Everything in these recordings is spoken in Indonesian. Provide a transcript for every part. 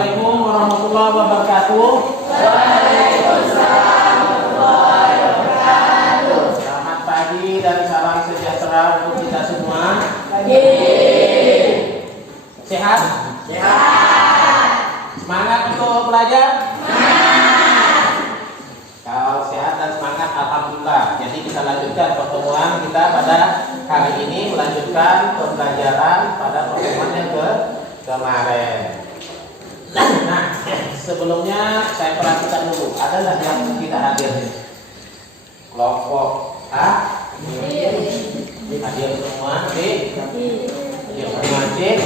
Assalamualaikum warahmatullahi wabarakatuh. Waalaikumsalam warahmatullahi wabarakatuh. Selamat pagi dan salam sejahtera untuk kita semua. Pagi. Sehat? Sehat. Semangat untuk belajar? Semangat. Kalau sehat dan semangat, alhamdulillah. Jadi kita lanjutkan pertemuan kita pada hari ini, melanjutkan pembelajaran pada pertemuan yang kemarin. Nah, sebelumnya saya perhatikan dulu, ada nggak yang tidak hadir? Kelompok A? Hadir semua? D? Hadir semua? C?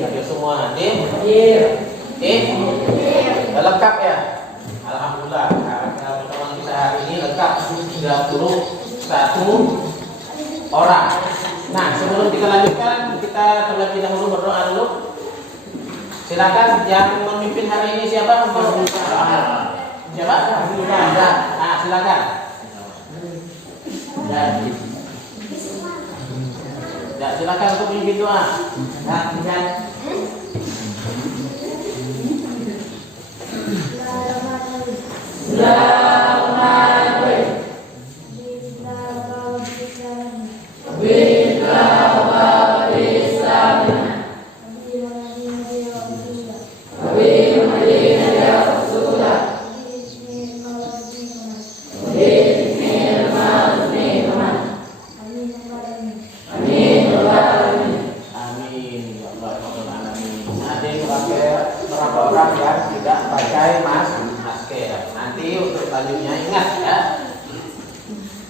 Hadir semua? D? E? Lengkap ya? Alhamdulillah, pertemuan kita hari ini lengkap 31 orang. Nah, sebelum kita lanjutkan, kita terlebih dahulu berdoa dulu. Silakan, yang memimpin hari ini siapa? Siapa? Nah, silakan. Ya, silakan untuk memimpin doa.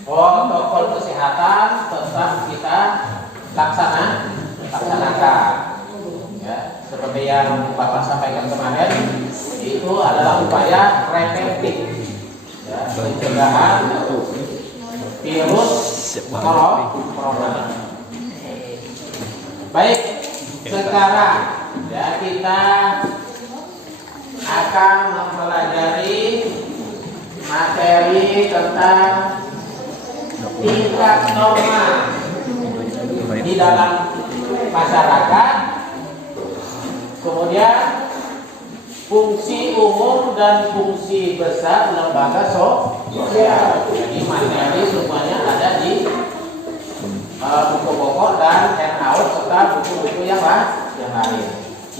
Protokol kesehatan tetap kita laksanakan. Ya, seperti yang Bapak sampaikan kemarin, itu adalah upaya preventif, ya, pencegahan virus corona. Baik, sekarang ya kita akan mempelajari materi tentang tingkat norma di dalam masyarakat, kemudian fungsi umum dan fungsi besar lembaga sosial. Jadi materi semuanya ada di buku pokok dan handout serta buku-buku yang lain.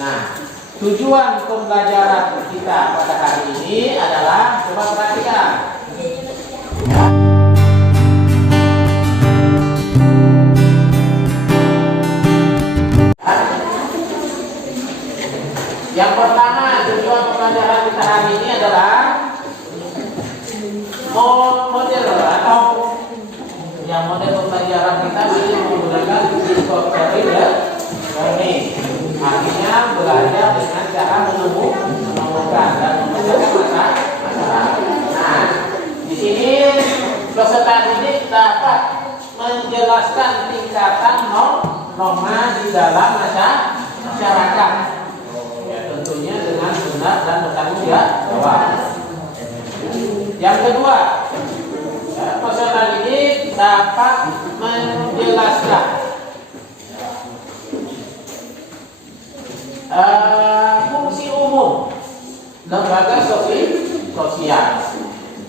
Nah, tujuan pembelajaran kita pada hari ini adalah, coba perhatikan. Yang pertama, tujuan pembelajaran kita hari ini adalah model atau yang model pembelajaran kita ini menggunakan discovery learning. Artinya belajar dengan cara menemukan dan memecahkan masalah. Nah, di sini peserta didik dapat menjelaskan tingkatan norma di dalam masyarakat. Tentunya dengan benar dan bertanggung jawab. Yang kedua, peserta didik dapat menjelaskan fungsi umum lembaga sosial.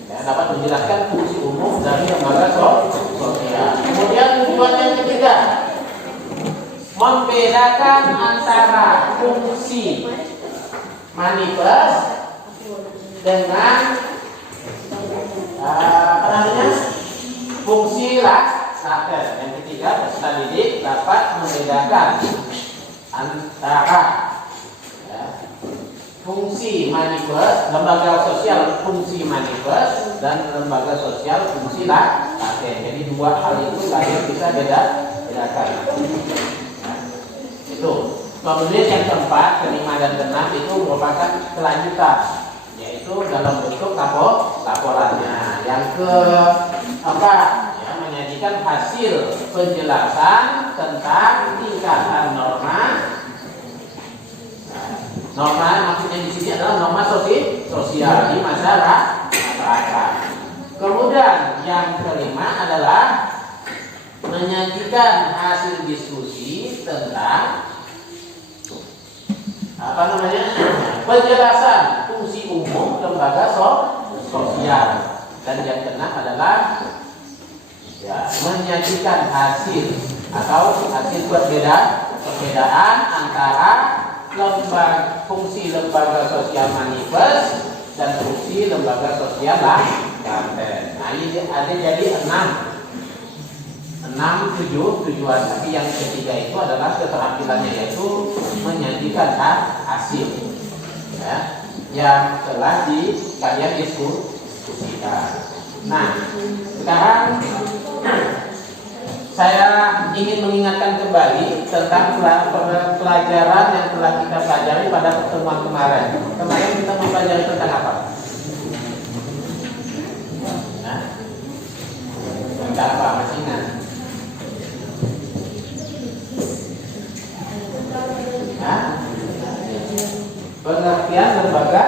Ya, dapat menjelaskan fungsi umum dari lembaga sosial. Kemudian tujuan yang ketiga, membedakan antara fungsi manifest dengan fungsi laten. Yang ketiga, peserta didik dapat membedakan antara fungsi manifest, lembaga sosial fungsi manifest dan lembaga sosial fungsi laten. Jadi dua hal itu kalian bisa bedakan. Itu. Kemudian yang keempat, kelima dan keenam itu merupakan kelanjutan, yaitu dalam bentuk laporannya. Yang keempat, ya, menyajikan hasil penjelasan tentang tingkatan norma. Norma maksudnya di sini adalah norma sosial di masyarakat. Kemudian yang kelima adalah menyajikan hasil diskusi tentang apa namanya penjelasan fungsi umum lembaga sosial. Dan yang keenam adalah ya, menyajikan hasil atau hasil perbedaan antara fungsi lembaga sosial manifest dan fungsi lembaga sosial laten. Nah, ini ada jadi 7 tujuan, tapi yang ketiga itu adalah keterampilannya, yaitu menyajikan hasil ya, yang telah kalian diskusikan. Nah, sekarang saya ingin mengingatkan kembali tentang pelajaran yang telah kita pelajari pada pertemuan kemarin. Kemarin kita mempelajari tentang apa? Nah, tentang apa? Masih ingat? Nah, pengertian lembaga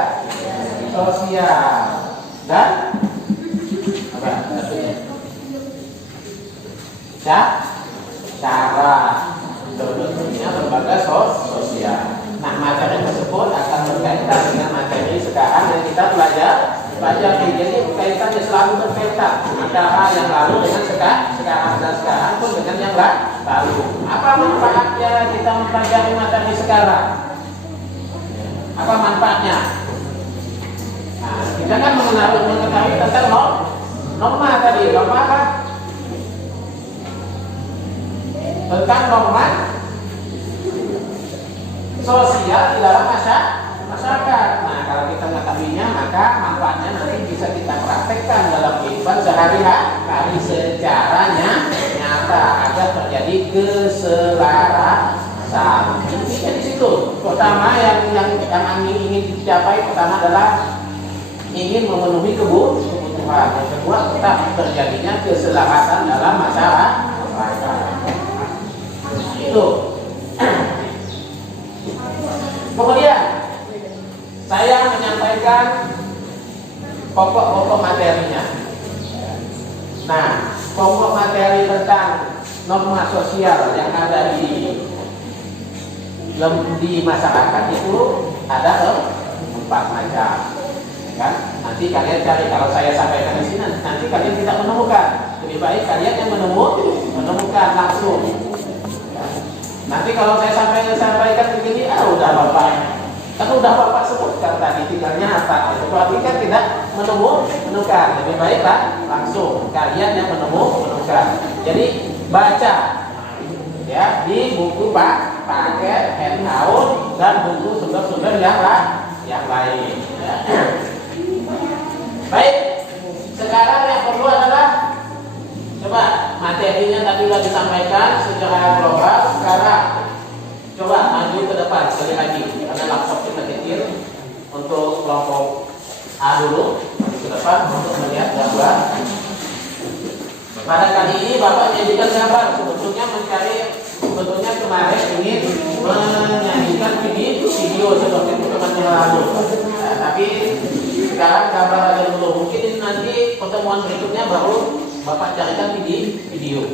sosial dan apa? Cara terbentuknya lembaga sosial. Nah, materi tersebut akan berkaitan dengan materi sekarang yang kita pelajari. Jadi kaitannya selalu berkaitan antara yang lalu dengan sekarang dan sekarang pun dengan yang lalu. Apa manfaatnya kita mempelajari materi sekarang? Apa manfaatnya? Nah, kita kan mengetahui tentang norma tadi. Norma apa? Tentang norma sosial di dalam masyarakat. Nah, kalau kita mengetahuinya, maka manfaatnya nanti bisa kita praktekkan dalam kehidupan sehari-hari secara nyata agar terjadi keselarasan. Intinya di situ. Pertama yang ingin dicapai pertama adalah ingin memenuhi kebutuhan. Yang kedua, tetap terjadinya keselarasan dalam masyarakat. Itu. Kemudian saya menyampaikan pokok-pokok materinya. Nah, pokok materi tentang norma sosial yang ada di masyarakat itu ada 4 macam. Kan? Nanti kalian cari, kalau saya sampaikan di sini nanti kalian tidak menemukan. Lebih baik kalian yang menemukan langsung. Nanti kalau saya sampaikan begini, udah Bapak. Kan udah Bapak sebutkan tadi, tinggalnya apa? Tapi kan tidak menemukan. Lebih baik langsung kalian yang menemukan. Jadi baca ya di buku paket, handout dan buku sumber-sumber yang lain. Ya. Baik. Sekarang yang perlu adalah coba materinya tadi sudah disampaikan secara global. Sekarang coba maju ke depan sekali lagi karena laptop kita kecil. Untuk kelompok A dulu maju ke depan untuk melihat gambar. Pada kali ini Bapak menyajikan gambar. Sebetulnya kemarin ingin menyajikan video seperti pertemuan yang lalu. Nah, tapi sekarang gambar aja dulu. Mungkin nanti pertemuan berikutnya baru Bapak carikan video.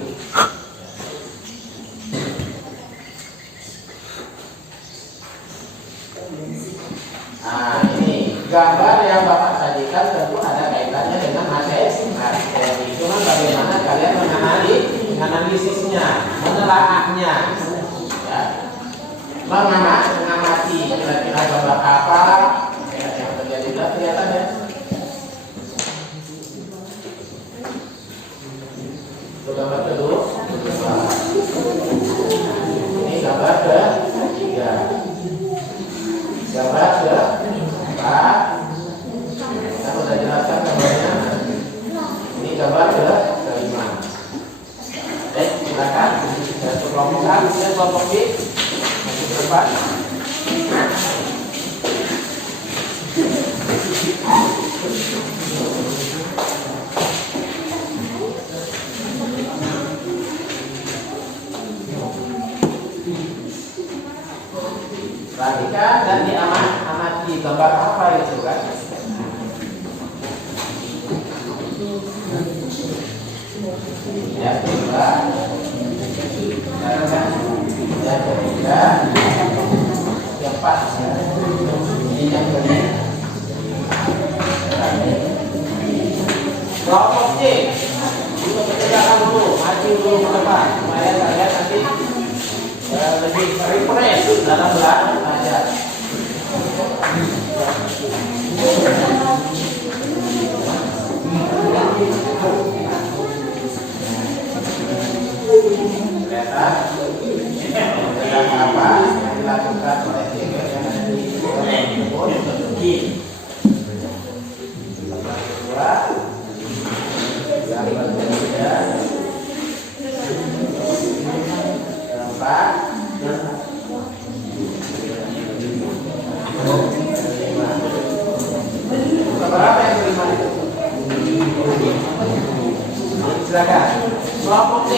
Nah, ini gambar yang Bapak sajikan tentu ada kaitannya dengan materi. Cuma bagaimana kalian menganalisisnya, menelaahnya, ya. Mengamati kira-kira gambar apa yang terjadi. Kelihatan ya? Gambar kedua, ini gambar ketiga, gambar keempat, saya sudah jelaskan gambarnya. Ini gambar kelima. Baik, silakan. Satu kelompok A, kemudian kelompok B, masuk ke depan. Perhatikan dan diamati gambar apa itu kan? Ya, kedua, yang ketiga, yang keempat. Ini yang Kelompok C untuk bergerak dulu, maju dulu ke depan supaya kalian nanti lebih refresh dalam belajar. Kelihatan sedang apa yang dilakukan oleh Tiger yang ada di handphone tersebut. Kedua, gambar ketiga, keempat, kelima. Berapa yang kelima itu? Silakan. Kelompok D.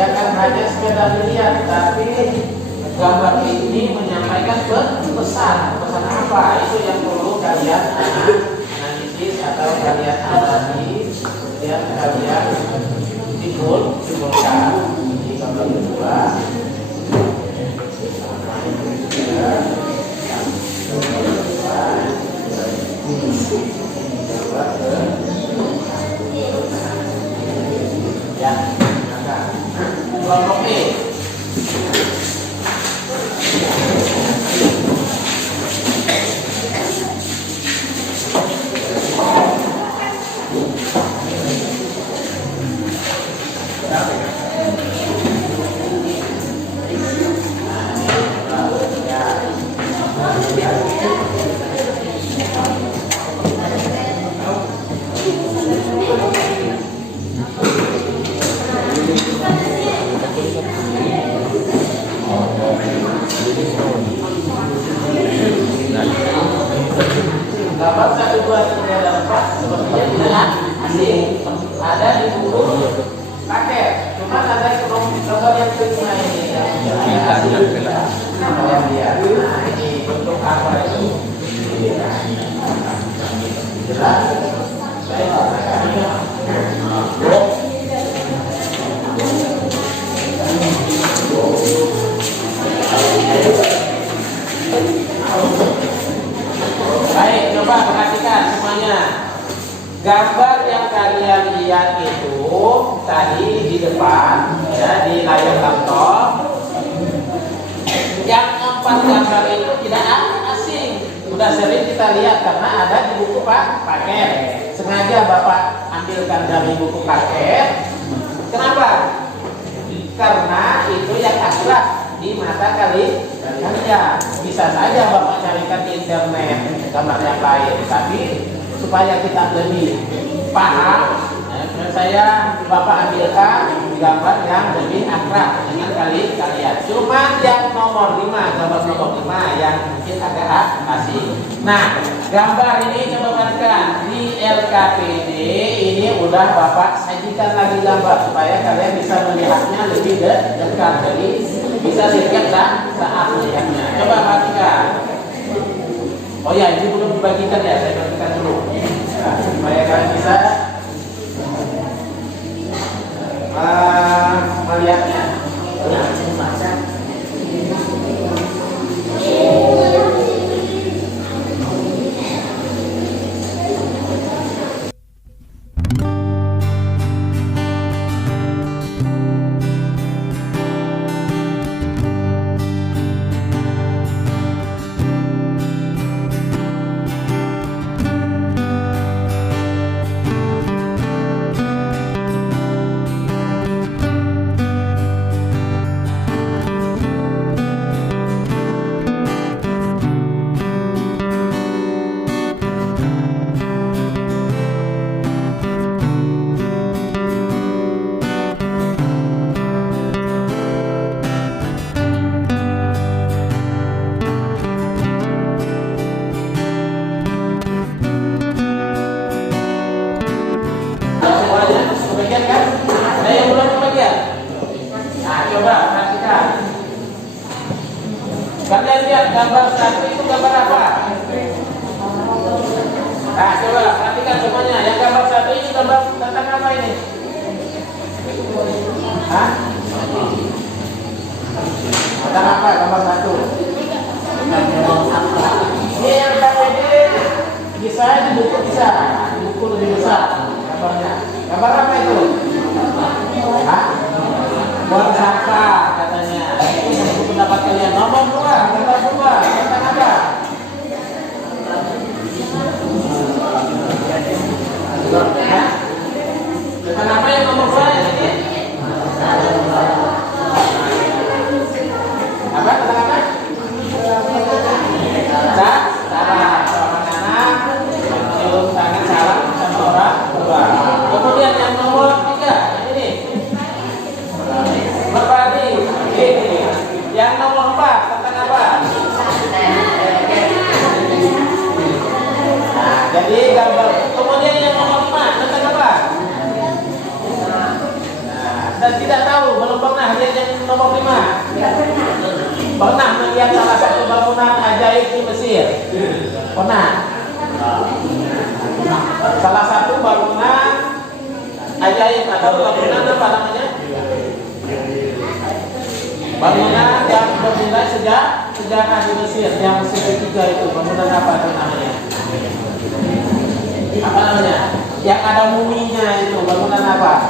Jangan hanya sekedar dilihat, tapi gambar ini menyampaikan pesan. Pesan apa? Itu yang perlu kalian analisis atau kalian analis, kemudian kalian simpulkan di gambar kedua. Ya, kelompok E. Gambar 1, 2, 3, dan 4 sepertinya tidak asing, ada di buku paket. Cuma ada gambar yang kelima ini yang asing. Kalian lihat, nah ini bentuk apa itu? Jelas? Baik, coba perhatikan semuanya. Gambar yang kalian lihat itu tadi di depan, ya, di layar laptop. Yang 4 gambar itu tidak asing, sudah sering kita lihat karena ada di buku paket. Sengaja Bapak ambilkan dari buku paket. Kenapa? Karena itu yang akrab di mata kalian. Bisa saja Bapak carikan di internet gambar yang lain, tapi supaya kita lebih paham, saya Bapak ambilkan gambar yang lebih akrab dengan kalian. Cuma yang nomor 5, gambar nomor 5 yang mungkin agak asing. Nah, gambar ini coba perhatikan di LKPD ini udah Bapak sajikan lagi gambar supaya kalian bisa melihatnya lebih dekat, jadi bisa lihat saat melihatnya. Coba perhatikan. Oh ya, ini belum dibagikan ya, saya bagikan dulu supaya kalian bisa melihatnya. Kalian lihat gambar 1 itu gambar apa? Nah, coba perhatikan semuanya. Yang gambar 1 ini gambar tentang apa ini? Hah? Tentang apa gambar 1? Ini yang KPD bisa di buku bisa. Di buku lebih besar gambarnya. Gambar apa itu? Hah? Buang sampah katanya. Ini menurut pendapat kalian. Nomor 2, gambar 2 tentang apa? Hah? Tentang apa yang nomor 2 ini? Apa? Tentang apa? Salam sama anak, cium tangan salam sama orang tua. Kemudian yang nomor 3 ini. Berbagi. Ini. Yang nomor 4 tentang apa? Nah, jadi gambar. Kemudian yang nomor 5 tentang apa? Nah, dan tidak tahu, belum pernah lihat yang nomor 5. Pernah melihat salah satu bangunan ajaib di Mesir? Pernah? Salah satu bangunan ajaib atau bangunan apa namanya? Bangunan yang berdiri sejak sejarah di Mesir yang segitiga itu, bangunan apa itu namanya? Apa namanya? Yang ada muminya itu, bangunan apa?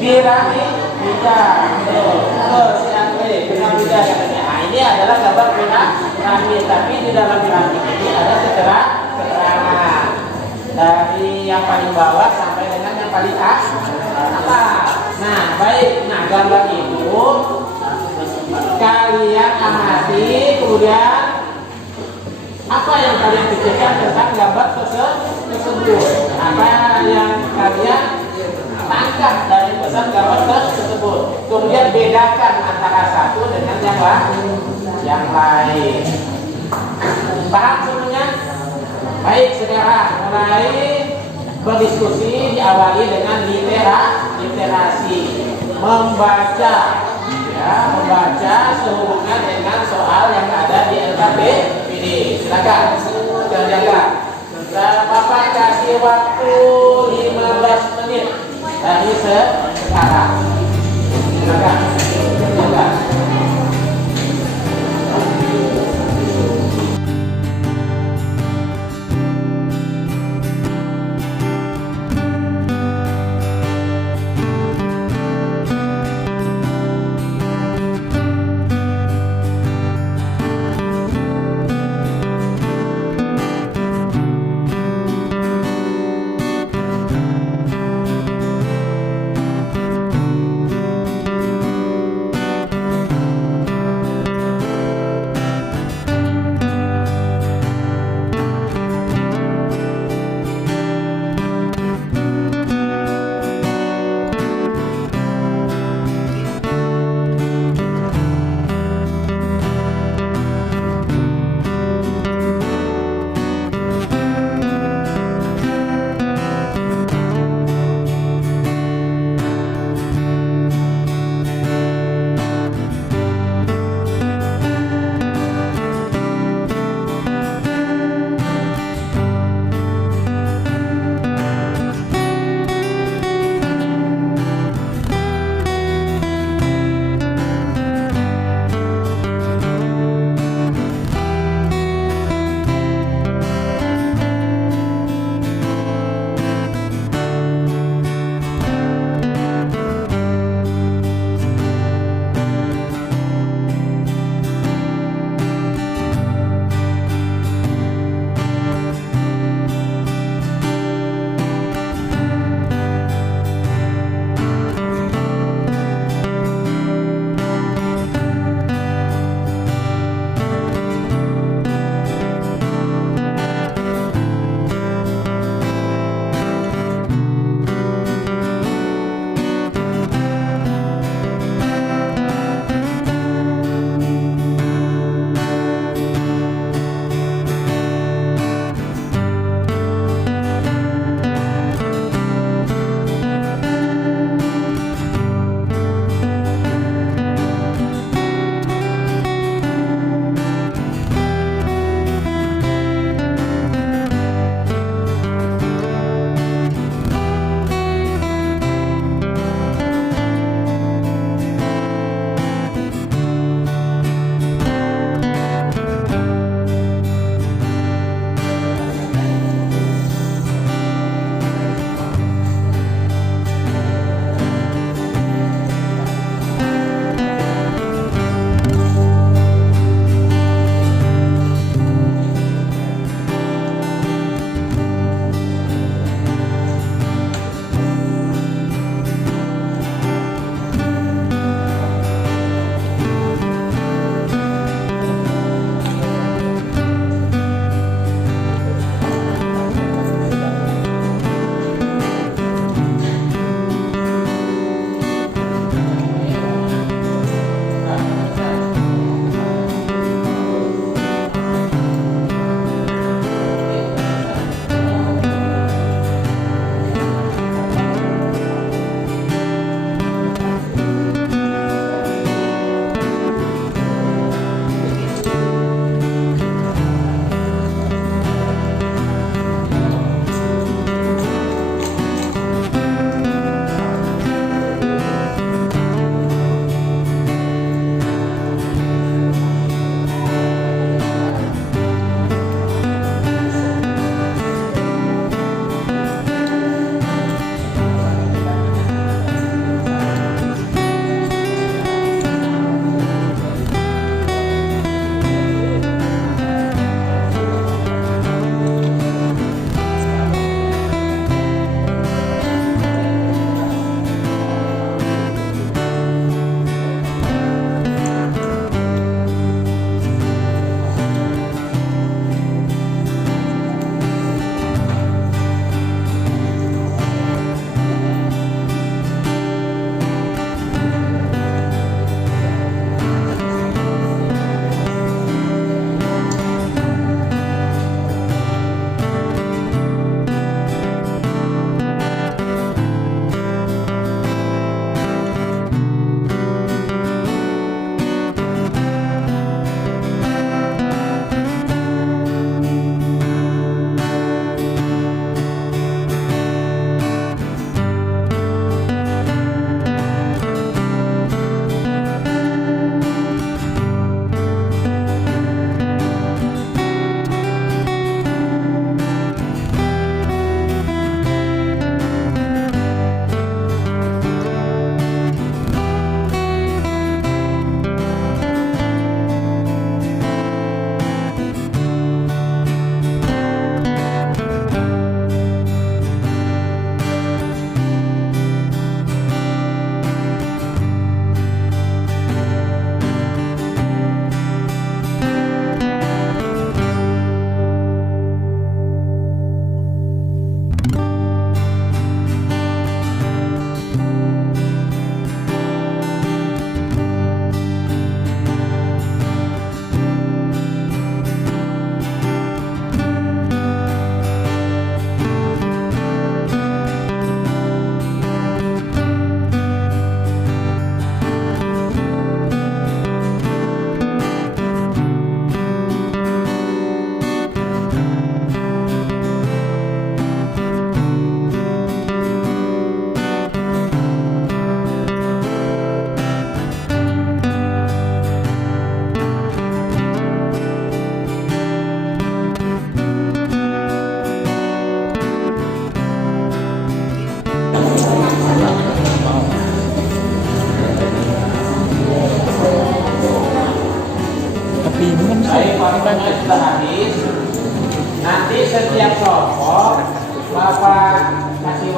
Piramid. Si Andre, piramid katanya. Nah, ini adalah gambar piramid, tapi di dalam piramid ini ada keterangan dari yang paling bawah sampai dengan yang paling atas. Nah, baik. Nah, gambar itu kalian amati, kemudian apa yang kalian pikirkan tentang gambar tersebut? Apa yang kalian tangkap dari pesan gambar tersebut? Kemudian bedakan antara satu dengan yang lain. Paham semuanya? Baik, sekarang mulai berdiskusi, diawali dengan literasi, membaca. Ya, membaca sehubungan dengan soal yang ada di LKPD. Silakan, jaga. Bapak kasih waktu 15 menit dari sekarang. Silakan, jaga.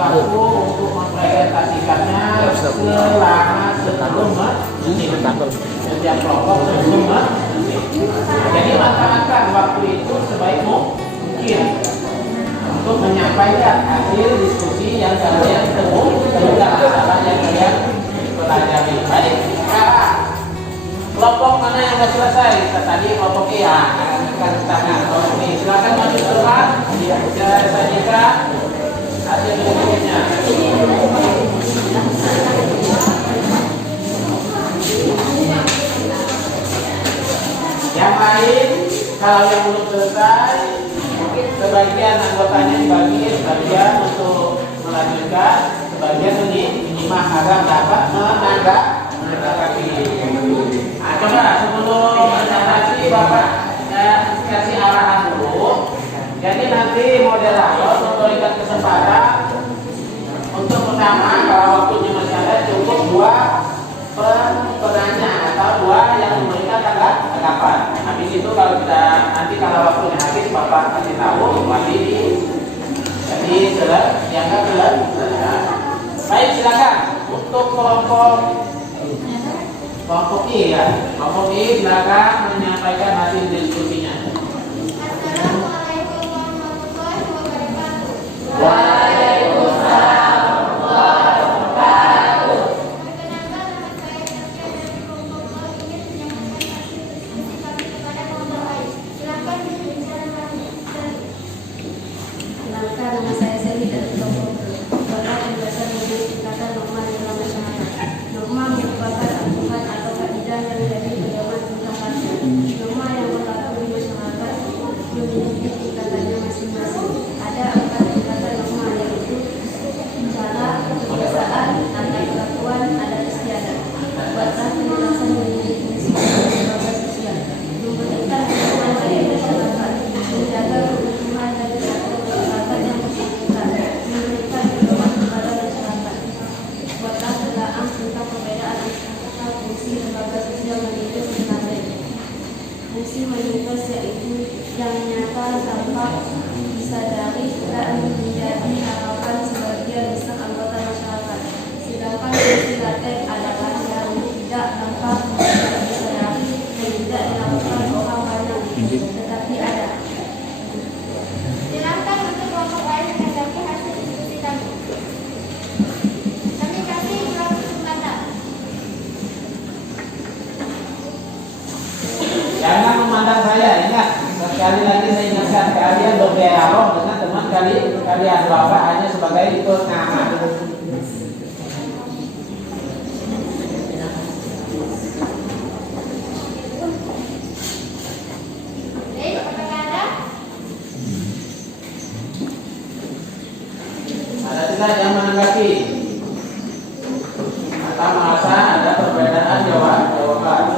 waktu untuk mempresentasikannya selama sebelum setiap kelompok sebelum jadi manfaatkan waktu itu sebaik mungkin untuk menyampaikan hasil diskusi yang kalian temukan masalah yang kalian pelajari. Baik, sekarang kelompok mana yang sudah selesai? Tadi kelompok E ya, angkat tangan. Kelompok E, silakan maju ke depan. Saya sajikan hasil berikutnya. Yang lain, kalau yang belum selesai, sebagian anggotanya dibagi, sebagian untuk melanjutkan, sebagian menyimak agar dapat menanggapi. Nah, coba sebelum presentasi Bapak kasih arahan dulu. Jadi nanti moderator memberikan kesempatan untuk pertama kalau waktunya masih ada cukup 2 penanya atau 2 yang memberikan tanggapan. Habis itu kalau kalau waktunya habis Bapak kasih tahu masih di jadi dianggap selesai. Baik, silakan untuk kelompok I ya. Kelompok I silakan menyampaikan hasil diskusinya. Assalamualaikum warahmatullahi wabarakatuh. Waalaikumsalam warahmatullahi wabarakatuh. Perkenalkan, nama saya Nasya dari kelompok A ingin menyampaikan hasil diskusi kami kepada kelompok lain. Silakan berbicara. Kenalkan, nama saya Seli dari kelompok B. Bapak penjelasan mengenai tingkatan norma dalam masyarakat. Norma merupakan aturan atau kaidah yang menjadi pedoman tentang bangsa. Norma yang berlaku di masyarakat memiliki tingkatannya masing-masing. Ada 4 tingkatan norma, yaitu cara, kebiasaan, tata kelakuan, adat istiadat. Batas penjelasan mengenai fungsi lembaga sosial, memberikan dukungan bagi masyarakat, menjaga keutuhan dan kesatuan masyarakat yang bersangkutan, memberikan dukungan kepada masyarakat. Batas telaah tentang perbedaan antara fungsi lembaga sosial menindas dan lain. Fungsi menindas yaitu yang nyata, tampak, disadari, dan menjadi harapan sebagian besar anggota masyarakat. Sedangkan fungsi laten adalah yang tidak tampak, tidak disadari, dan tidak dilakukan orang banyak, tetapi ada. Silakan untuk kelompok lain menanggapi hasil diskusi kami. Kami kasih waktu kesempatan. Jangan memandang saya, ingat sekali lagi saya ingatkan kalian berdialog dengan teman kalian. Bapak hanya sebagai itu nama. Baik, apakah ada? Ada tidak yang menanggapi? Atau merasa ada perbedaan jawaban?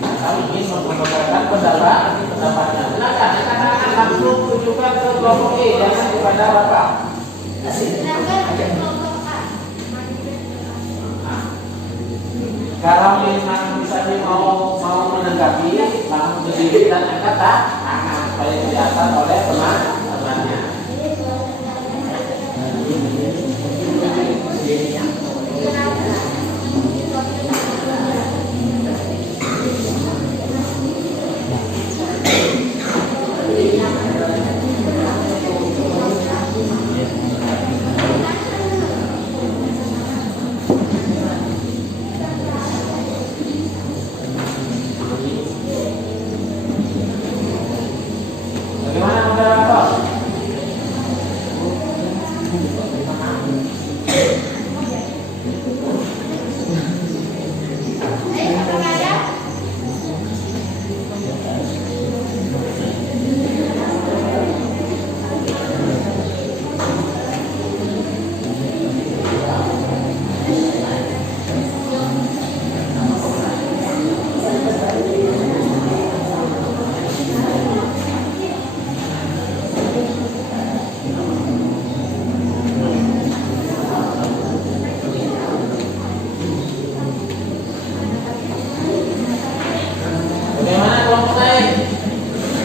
Atau ingin mengungkapkan pendapatnya? Silakan, katakan langsung tunjukkan ke kelompok E, jangan kepada Bapak. Silakan untuk kelompok A. Kalau memang misalnya mau menanggapi, langsung berdiri dan angkat tangan supaya kelihatan oleh teman-temannya. Bagaimana moderator?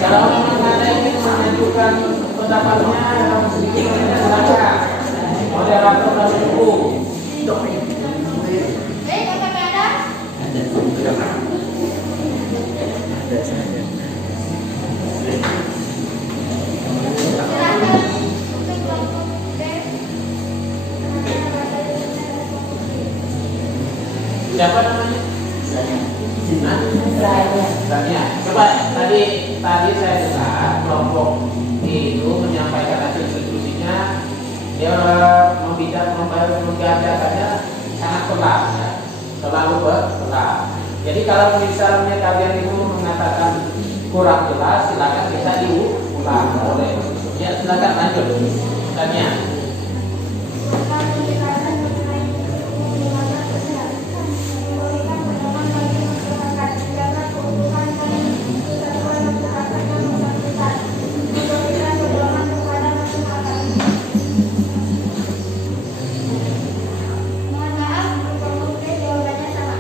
Kalau memang ada yang ingin mengajukan pendapatnya atau sedikit silakan. Moderator dan buku. Kakak ada? Silakan untuk kelompok B. Siapa namanya? Tanya. Coba tadi saya dengar kelompok itu menyampaikan hasil diskusinya, dia menggajakannya sangat pelan, ya. Terlalu pelan. Jadi kalau misalnya kalian itu mengatakan kurang jelas, silakan bisa diulang oleh. Ya silakan lanjut. Tanya. Mohon maaf, kelompok B jawabannya sama.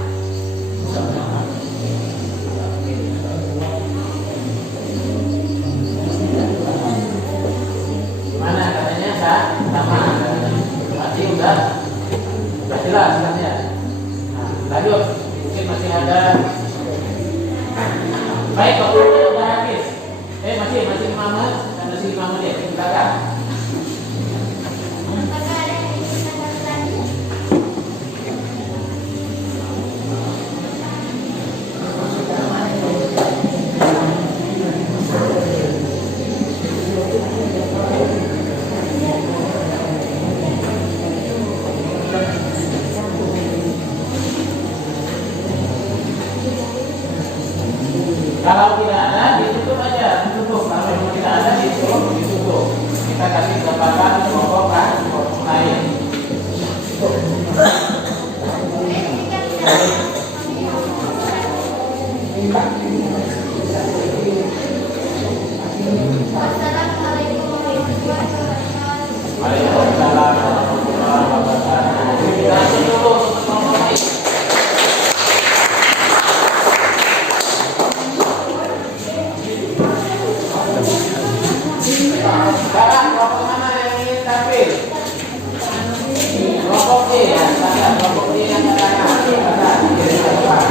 Gimana katanya sama. Berarti udah jelas kan ya. Nah, lanjut. Mungkin masih ada. Baik, waktunya udah habis. Masih 5 menit dan masih 5 menit. Silakan. Apakah ada yang ingin menambahkan lagi? Kalau tidak ada, ditutup aja, ditutup. Kalau memang tidak ada, ditutup. Kita kasih kesempatan kelompok lain. Wassalamualaikum warahmatullahi wabarakatuh. Waalaikumsalam warahmatullahi wabarakatuh. Kita kasih dulu untuk kelompok lain. Sekarang kelompok mana yang ingin tampil? Kelompok D ya, silakan. Kelompok D yang tengah. Silakan. Kiri ke depan.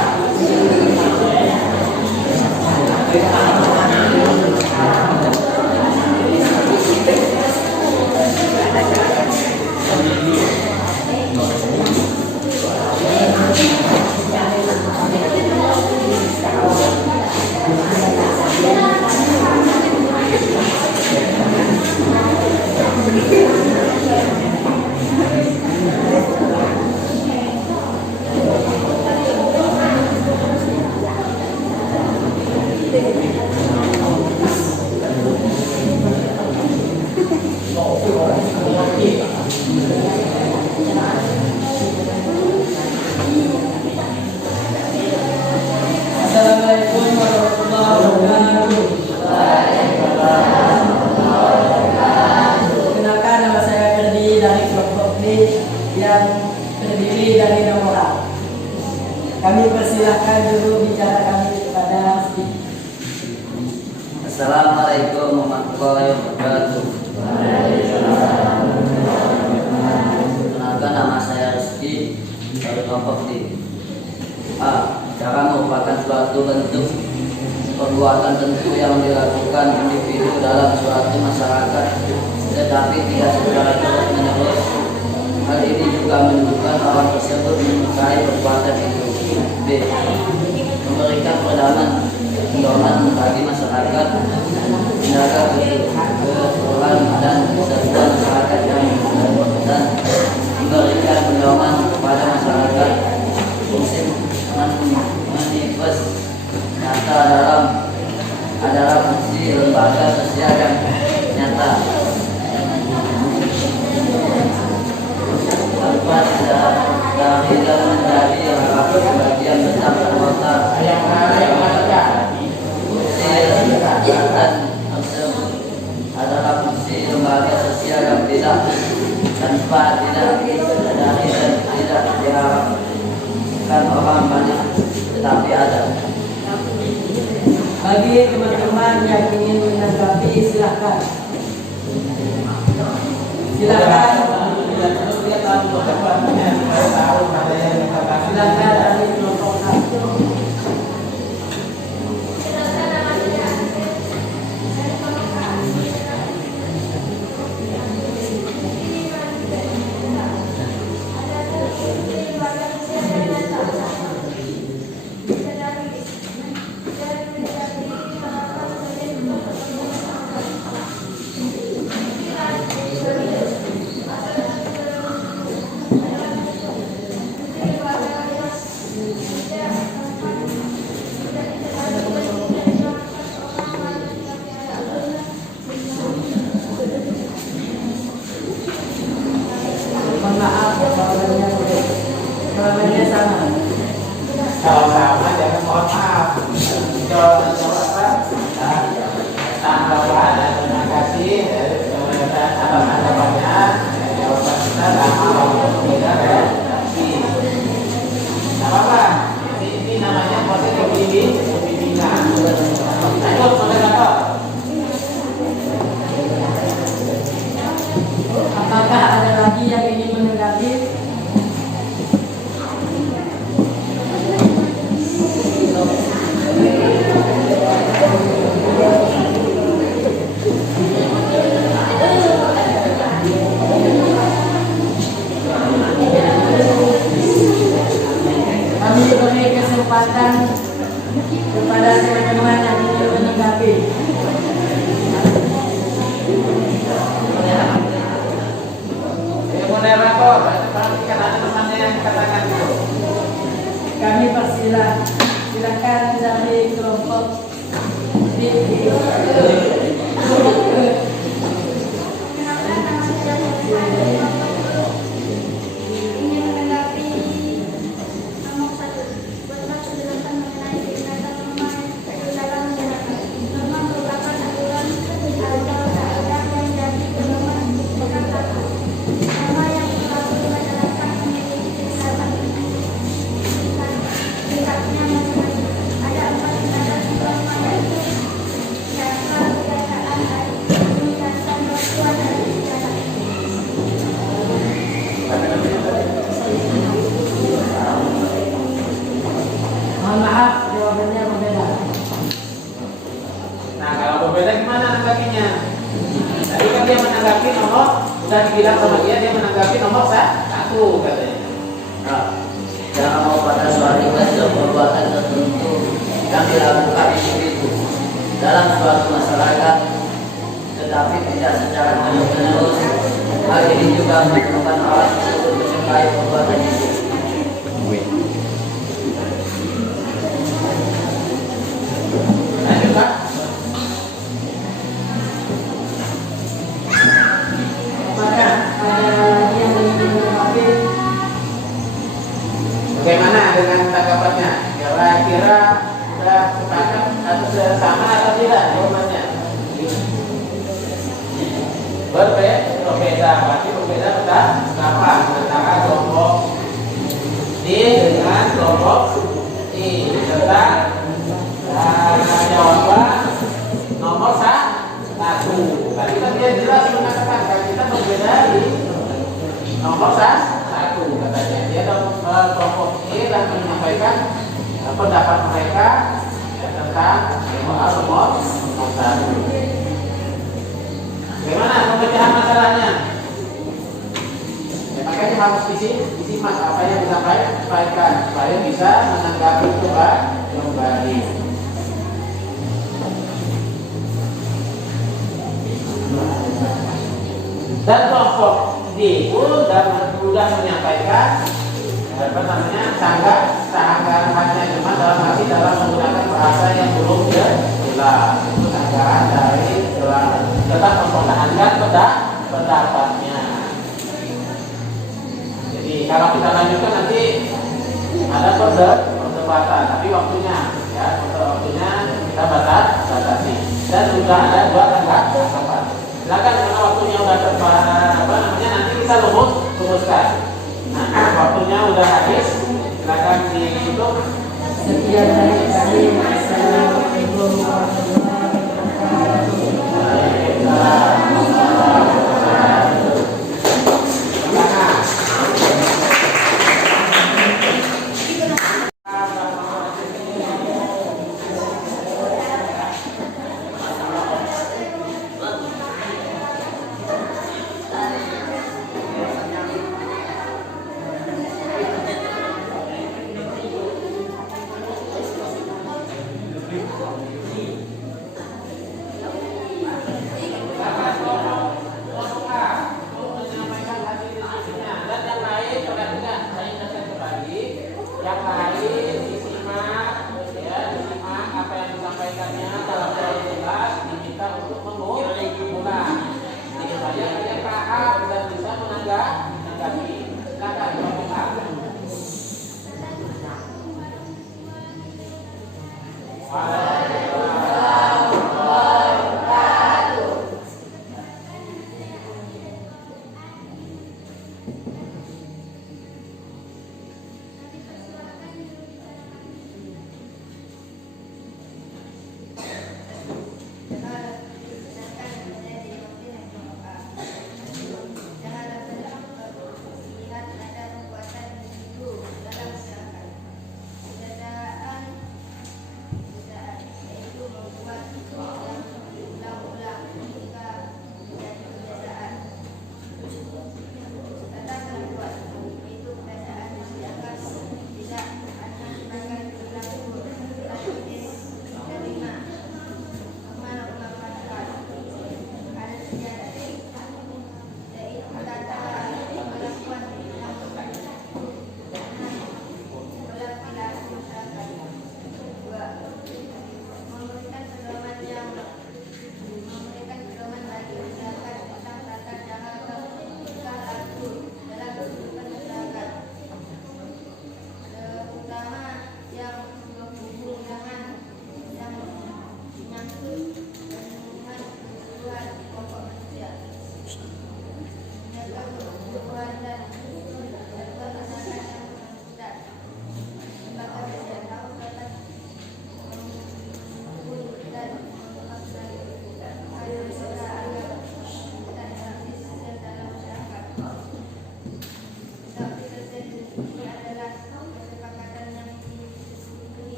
Assalamualaikum warahmatullahi wabarakatuh. Kenalkan, nama saya Ferdi dari kelompok B yang terdiri dari 6 orang. Kami persilahkan juru bicara kami kepada Rizky. Assalamualaikum warahmatullahi wabarakatuh. Kenalkan, nama saya Rizky dari kelompok D. Cara merupakan suatu bentuk perbuatan tentu yang dilakukan individu dalam suatu masyarakat, tetapi tidak secara terus-menerus. Hal ini juga menunjukkan orang tersebut menyukai perbuatan itu. B. Memberikan pedoman bagi masyarakat, menjaga keteraturan dan kesatuan masyarakat yang dan memberikan pedoman kepada masyarakat. Fungsi manifest nyata adalah fungsi lembaga sosial yang nyata. Tanpa tidak menjadi sebagian besar anggota fungsi kegiatan tersebut adalah fungsi lembaga sosial yang tidak disadari dan tidak diharapkan orang banyak, tetapi ada. Baik, Bagi teman-teman yang ingin menanggapi, silakan. Silakan. Silakan dari kelompok 1. Mohon maaf, jawabannya sama. Kalau sama jangan mohon maaf. Jawab apa? Tanggapan dan terima kasih atas tanggapannya. Jawaban kita sama walaupun berbeda ya. Tapi nggak apa-apa. Ini namanya proses pembimbingan. Lanjut, moderator. Apakah ada lagi yang ingin menanggapi? Kami beri kesempatan kepada teman-teman yang ingin menanggapi. Moderator, perhatikan ada temannya yang katakan dulu. Kami silakan dari kelompok D. ingin menanggapi nomor 1. Buatlah penjelasan mengenai kegiatan norma dalam masyarakat. Norma merupakan aturan atau kaidah yang jadi pedoman Jakarta. Norma yang berlaku di masyarakat memiliki tingkatan tingkatnya masing-masing. Ada 4 tingkatan norma, yaitu dasar, kebiasaan, dan bantuan dan kebiasaan. Mohon maaf, jawabannya berbeda. Nah, kalau berbeda gimana nanggapinya? Tadi kan dia menanggapi nomor, sudah dibilang sama dia menanggapi nomor 1 katanya. Nah, jangan mau pada suatu atau perbuatan tertentu yang dilakukan individu dalam suatu masyarakat, tetapi tidak secara terus-menerus. Hal ini juga memerlukan alat untuk menyukai perbuatan itu. Lanjut, Pak. Apakah ada lagi yang ingin menanggapi? Bagaimana dengan tanggapannya? Kira-kira sudah sepakat atau sudah sama atau tidak jawabannya? Berbeda, berarti berbeda pendapat antara kelompok D dengan kelompok I tentang jawaban nomor 1. Tadi kan dia jelas mengatakan kita berbeda di nomor 1 katanya. Dia kelompok I dan menyampaikan pendapat mereka tentang nomor 1. Bagaimana pemecahan masalahnya? Ya, makanya harus disimak apa yang disampaikan supaya bisa menanggapi kembali. Dan kelompok D pun sudah menyampaikan sanggahannya cuma dalam menggunakan bahasa yang belum jelas. Itu sanggahan dari tetap mempertahankan pendapatnya. Jadi kalau kita lanjutkan nanti ada perdebatan, tapi waktunya kita batasi. Dan sudah ada 2 tanggapan. Silakan karena waktunya udah nanti kita rumuskan. Nah, waktunya udah habis. Silakan ditutup. Sekian dari kami. Assalamualaikum. warahmatullahi wabarakatuh.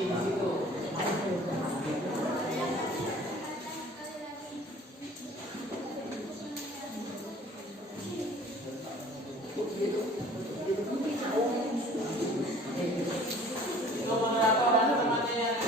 di situ. Itu moderator dan temannya yang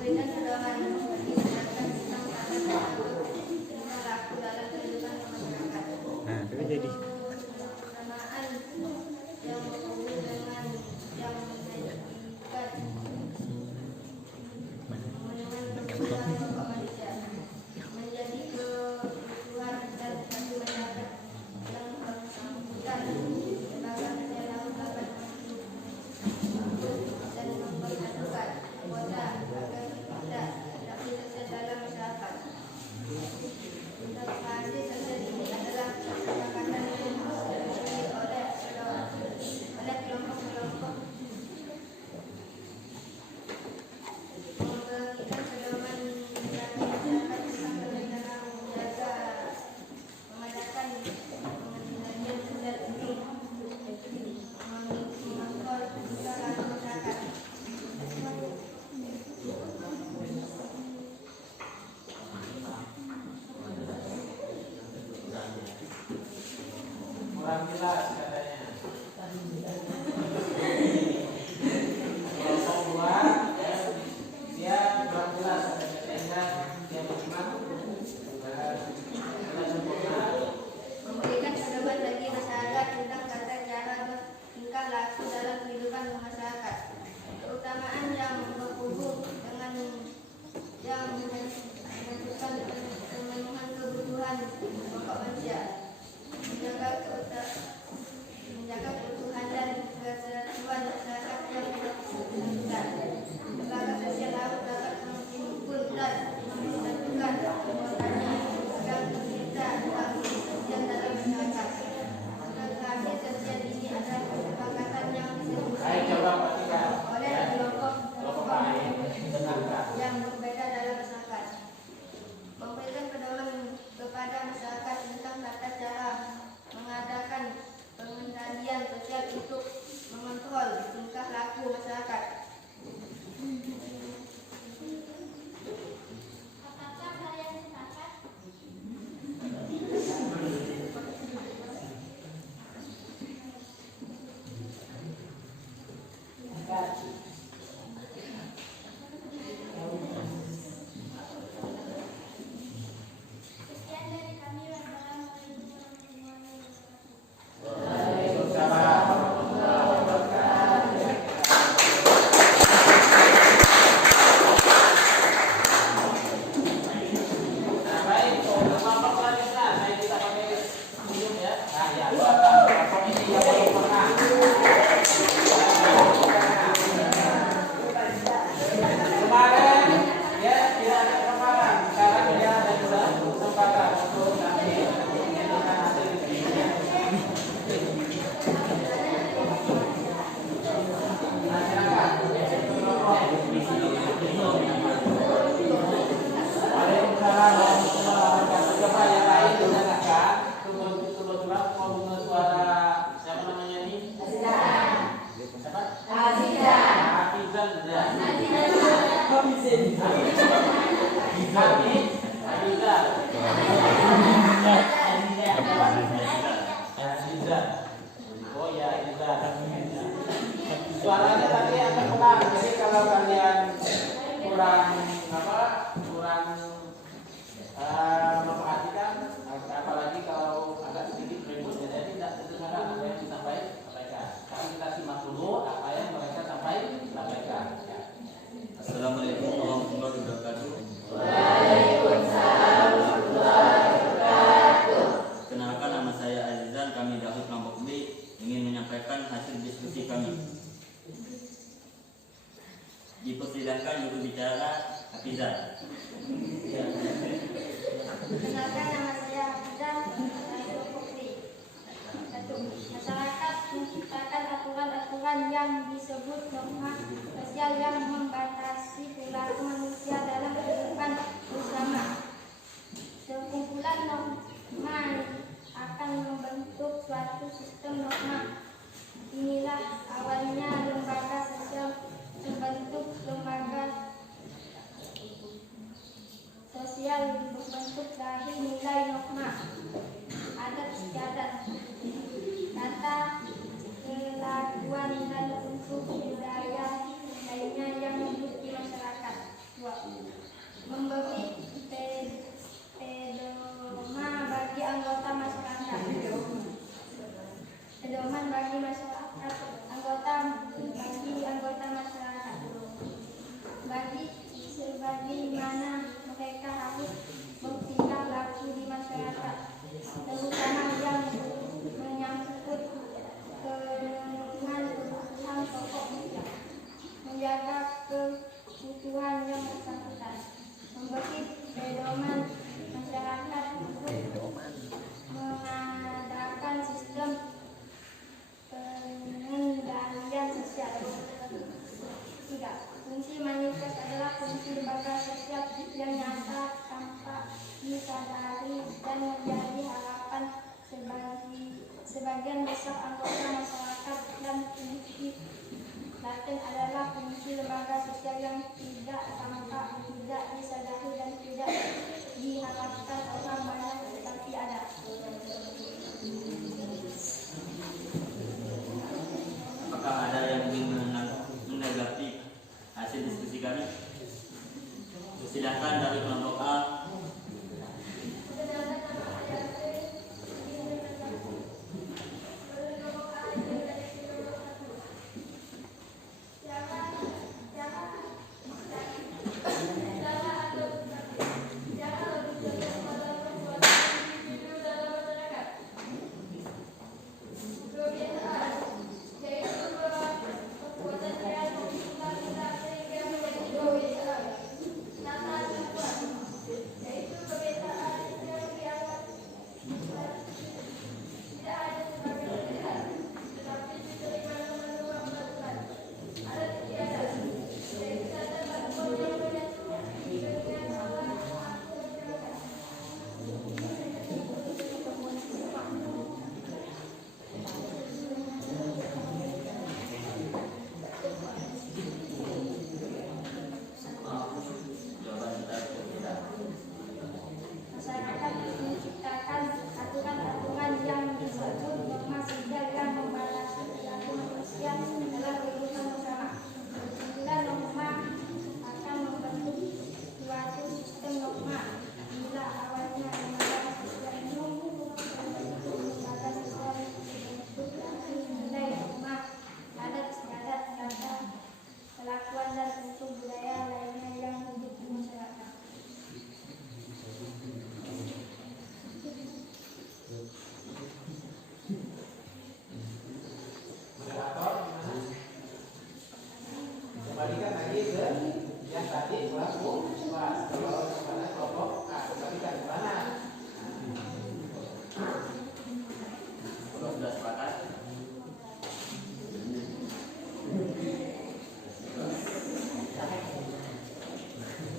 memberikan pedoman bagi masyarakat tentang tata cara berlaku dalam kehidupan masyarakat. Keutamaan yang berhubung dengan yang menjadikan memenuhi kebutuhan pokok manusia, menjadi kebutuhan dan bagi masyarakat yang bersangkutan sebagai dalam dapat dan mempersatukan anggota agar tidak adaptasi sosial dalam masyarakat. Interpelasi sosial ini adalah kesepakatan yang dimiliki oleh kelompok-kelompok memberikan pedoman bagi masyarakat tentang bagaimana menjaga mengadakan pengendalian sosial ini mengontrol kebijakan masyarakat. kurang jelas katanya. Kelompok dua dia kurang jelas katanya, sehingga dia menyimak tidak sempurna. Memberikan pedoman bagi masyarakat tentang tata cara bertingkah laku dalam kehidupan masyarakat. Keutamaan yang berhubung dengan yang menentukan pemenuhan kebutuhan pokok manusia, menjaga keutuhan dan kesatuan masyarakat yang berkelanjutan. Lembaga sosial harus dapat menghimpun dan mempersatukan anggotanya agar tercipta interaksi sosial dalam masyarakat. Interaksi sosial ini adalah kesepakatan yang Baik, coba perhatikan. oleh kelompok lain dengarkan. yang berbeda dalam masyarakat. Memberikan pedoman kepada masyarakat tentang tata cara mengadakan pengendalian sosial untuk mengontrol tingkah laku masyarakat. Apakah kalian sepakat? Sekian dari kami. Wassalamualaikum warahmatullahi wabarakatuh. Waalaikumsalam warahmatullahi wabarakatuh. Nah, baik, untuk kelompok selanjutnya saya kita pakai senyum ya. Nah, ya, komisi yang paling pernah. Kemarin ya tidak ada kesempatan, sekarang dia ada kesempatan untuk nanti menentukan hasil diskusinya. Nah, silakan. Waalaikumsalam warahmatullahi wabarakatuh. Coba yang lain dinyatakan. Kebetulan mau dengar suara siapa namanya ini? Siapa? Hafizan ya. Hafizan. Oh ya, Hafizan. Suaranya tadi agak pelan. Jadi kalau kalian kurang memperhatikan, apalagi kalau agak sedikit ribut, jadi tidak terdengar apa yang disampaikan. Sekarang kita simak dulu apa yang mereka sampaikan. Ya. Assalamualaikum warahmatullahi wabarakatuh. Waalaikumsalam warahmatullahi disebut norma sosial yang membatasi perilaku manusia dalam kehidupan bersama. Sekumpulan norma akan membentuk suatu sistem norma. Inilah awalnya lembaga sosial berbentuk dari nilai norma, adat istiadat, kata, kelakuan dan unsur budaya lainnya yang hidup di masyarakat. 2. Memberi pedoman bagi anggota masyarakat. Pedoman bagi masyarakat, anggota masyarakat. Sebagaimana mereka harus bertingkah laku di masyarakat, terutama yang menyangkut kemenangan kebutuhan pokok manusia, menjaga kebutuhan yang bersangkutan, memberi pedoman masyarakat untuk mengadakan sistem pengendalian sosial. 3. Fungsi manifest adalah fungsi lembaga sosial yang nyata, tampak, disadari, dan menjadi harapan sebagian besar anggota masyarakat, dan fungsi laten adalah fungsi lembaga sosial yang tidak tampak, tidak disadari, dan tidak diharapkan orang banyak tetapi ada. Apakah ada yang ingin menanggapi hasil diskusi kami? Silakan dari kelompok A. Masyarakat menciptakan aturan-aturan yang disebut norma sosial yang membatasi perilaku manusia dalam kehidupan bersama. Kesimpulan, norma akan membentuk suatu sistem norma. Bila awalnya lembaga sosial ini membentuk lembaga sosial bentuk dari nilai norma, adat istiadat, kata, kelakuan, dan unsur budaya lainnya yang hidup di masyarakat. Moderator gimana? Kembalikan lagi ke yang tadi pelaku kalau kepada kelompok A, kembalikan ke mana? Kalau sudah sepakat,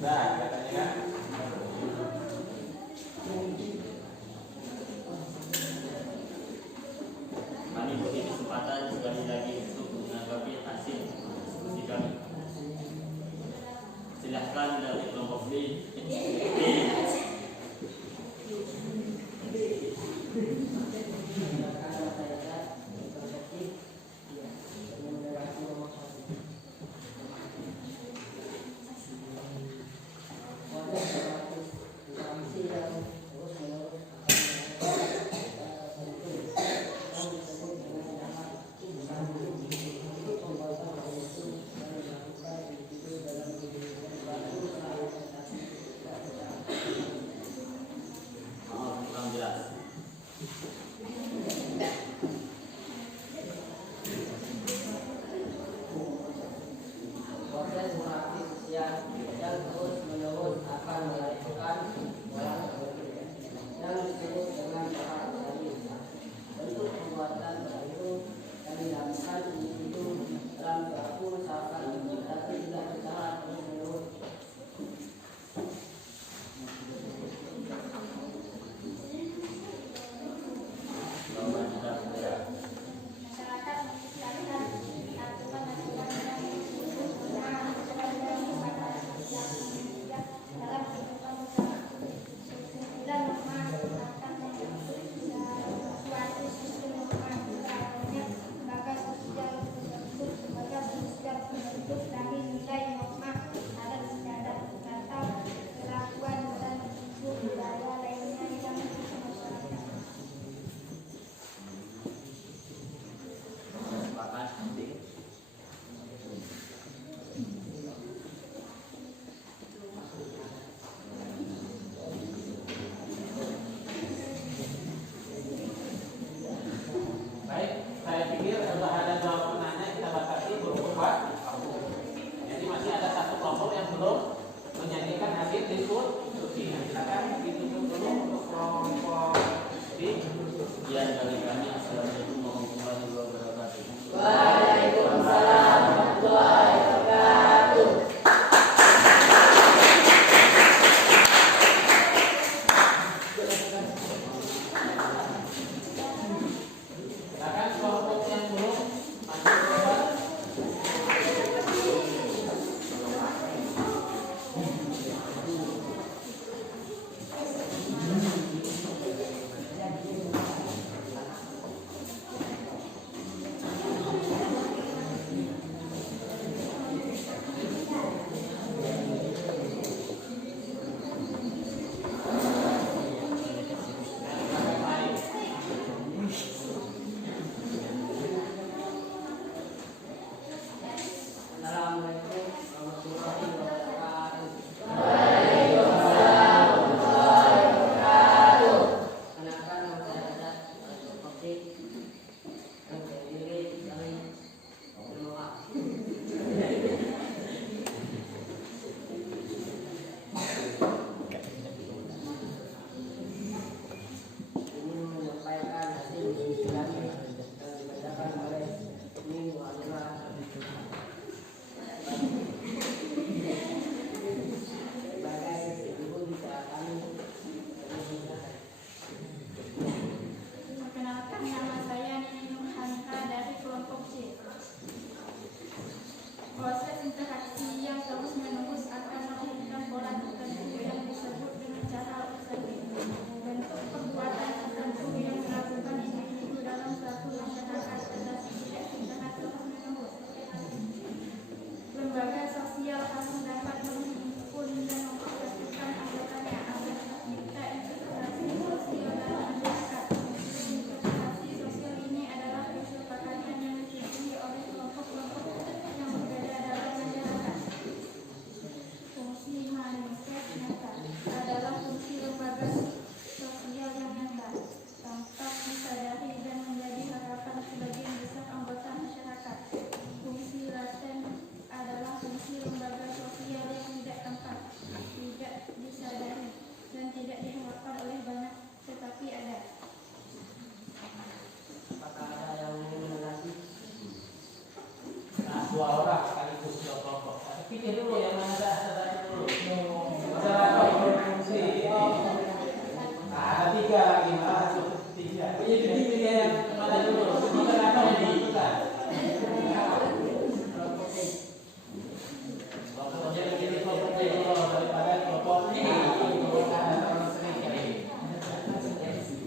Nah, katanya kan kami beri kesempatan sekali lagi untuk menanggapi hasil diskusi kami. Silahkan dari kelompok B.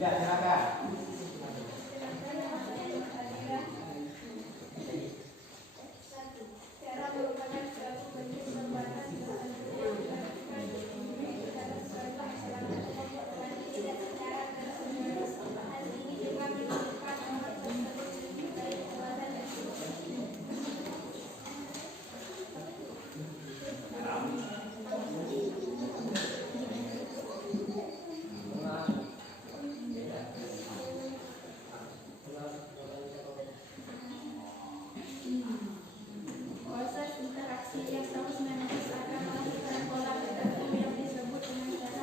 Ya, silakan. Cara merupakan suatu bentuk perbuatan yang dilakukan di dalam suatu masyarakat dan tidak secara terus-menerus. Hal ini juga menunjukkan nomor tersebut dari perbuatan dan proses interaksi yang terus-menerus akan melakukan pola tertentu yang disebut dengan cara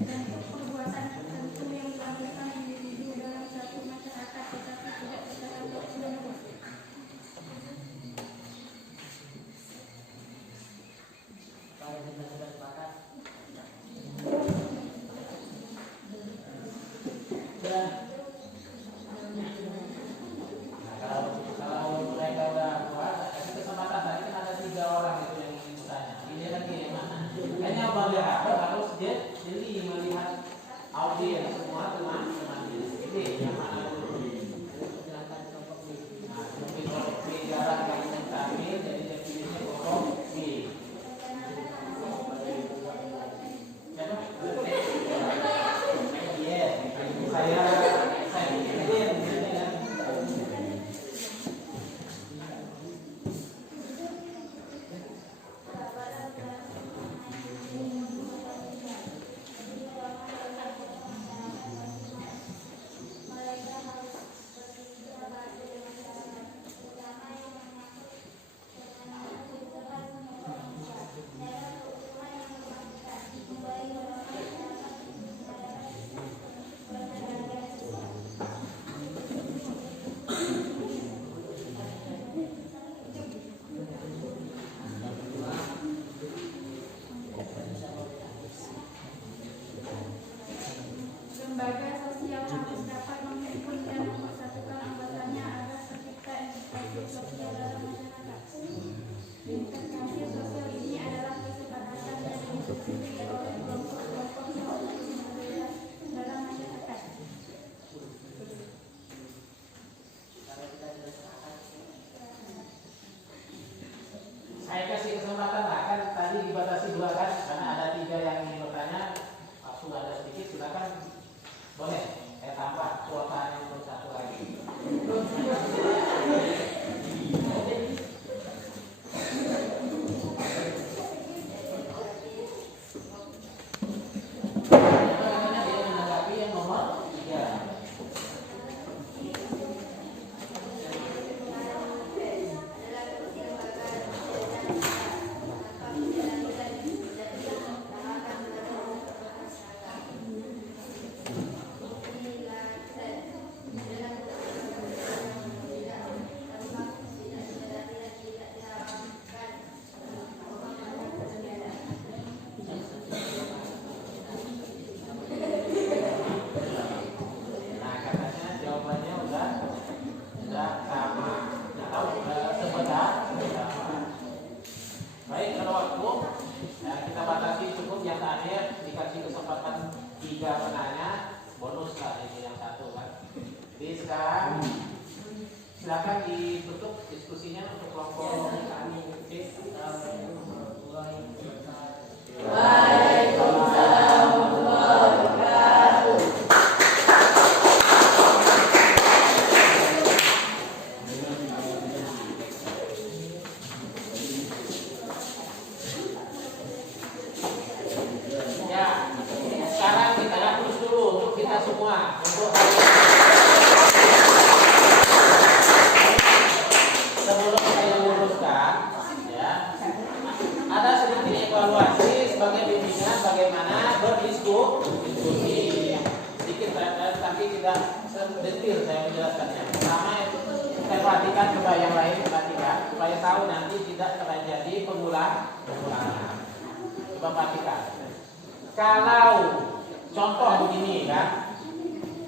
bentuk perbuatan tertentu yang dilakukan individu dalam suatu masyarakat tetapi tidak secara terus-menerus. Kalau kita sudah sepakat, sudah. Kalau mereka udah kuat, kasih kesempatan. Tadi kan ada 3 orang itu yang ingin bertanya. Ini lagi yang mana? Kayaknya Bang Lehato harus jeli melihat audiens semua teman-teman ini. Yang mana dulu? Nah, mungkin kalau bicara yang kami jadi definisi kelompok B. Siapa? Iya, saya ingin Lembaga sosial harus dapat menghimpun dan mempersatukan anggotanya agar tercipta integrasi sosial dalam masyarakat. Integrasi sosial ini adalah kesepakatan yang disetujui oleh kelompok-kelompok sosial yang berbeda dalam masyarakat. saya kasih kesempatan lah, kan tadi dibatasi 2 kan karena ada 3 yang ingin bertanya. Sudah ada sedikit, silakan. Boleh saya tambah kuotanya untuk 1 lagi. Bagaimana dia menanggapi yang nomor 3? Nah, katanya jawabannya udah sama. Nggak tahu sebentar. Baik, kalau waktu kita batasi cukup yang terakhir, dikasih kesempatan 3 penanya, bonus lah ini yang 1 kan. Jadi sekarang silakan ditutup diskusinya untuk kelompok kami. Oke. Waalaikumsalam warahmatullahi wabarakatuh. Ya, sekarang kita hapus dulu untuk kita semua. Untuk sebelum saya luruskan, ya, ada sedikit evaluasi sebagai bimbingan bagaimana berdiskusi. Sedikit tapi tidak sedetil saya menjelaskannya. Pertama, saya perhatikan, coba yang lain perhatikan supaya tahu nanti tidak terjadi pengulangan. Coba perhatikan. Kalau contoh begini kan,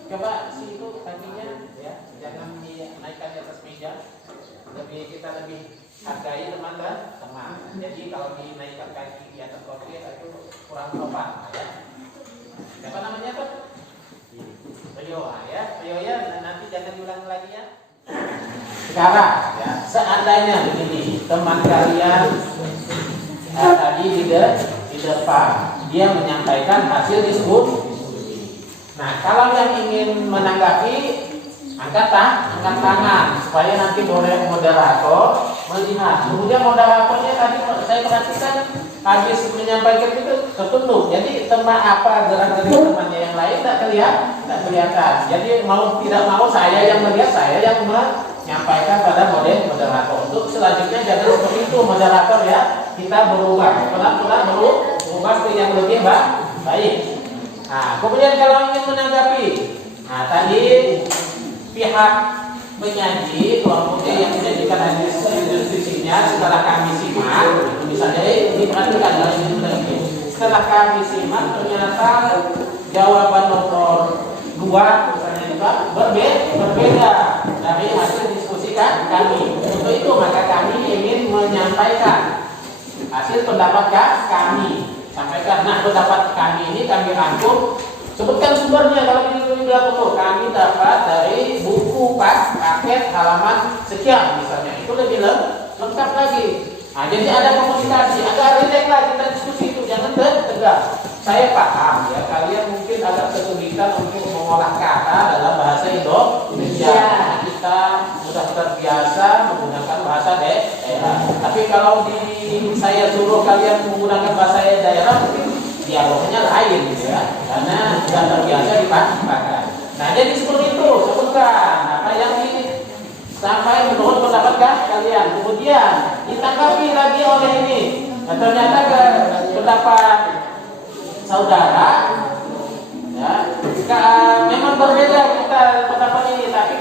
coba si itu kakinya ya jangan dinaikkan di atas meja. Kita lebih hargai teman-teman. Jadi kalau dinaikkan kaki di atas kursi itu kurang sopan ya. Siapa namanya tuh? sekarang ya, seandainya begini, teman kalian tadi di depan dia menyampaikan hasil diskusi. Nah, kalau yang ingin menanggapi angkat tangan supaya nanti moderator melihat. Kemudian moderatornya tadi saya perhatikan habis menyampaikan itu tertunduk. Jadi tema apa gerak-gerik temannya yang lain tidak kelihatan. Jadi mau tidak mau saya yang melihat, saya yang menyampaikan pada moderator. Untuk selanjutnya jangan seperti itu moderator ya. Kita berubah, pelan-pelan berubah ke yang lebih baik. Nah, kemudian kalau ingin menanggapi, nah tadi pihak penyaji kelompoknya yang menyajikan hasil diskusinya setelah kami simak, misalnya diperhatikan dalam ini, setelah kami simak ternyata jawaban nomor 2 misalnya juga berbeda dari hasil diskusi kami. Untuk itu maka kami ingin menyampaikan hasil pendapat kami. Sampaikan, nah pendapat kami ini kami rangkum. Sebutkan sumbernya kalau ini tidak perlu. Kami dapat dari buku paket halaman sekian misalnya. Itu lebih lengkap lagi. Nah, jadi ada komunikasi, agak rileks lah kita diskusi itu, jangan tegas. Saya paham ya, kalian mungkin agak kesulitan untuk mengolah kata dalam bahasa Indonesia. Kita sudah terbiasa menggunakan bahasa daerah. Tapi kalau saya suruh kalian menggunakan bahasa daerah, mungkin dialognya lain gitu ya, karena sudah terbiasa dipakai. Nah, jadi seperti itu, sebutkan apa yang ini sampai menurut pendapat kalian. Kemudian ditanggapi lagi oleh ini. Nah, ternyata pendapat saudara ya, memang berbeda kita pendapat ini, tapi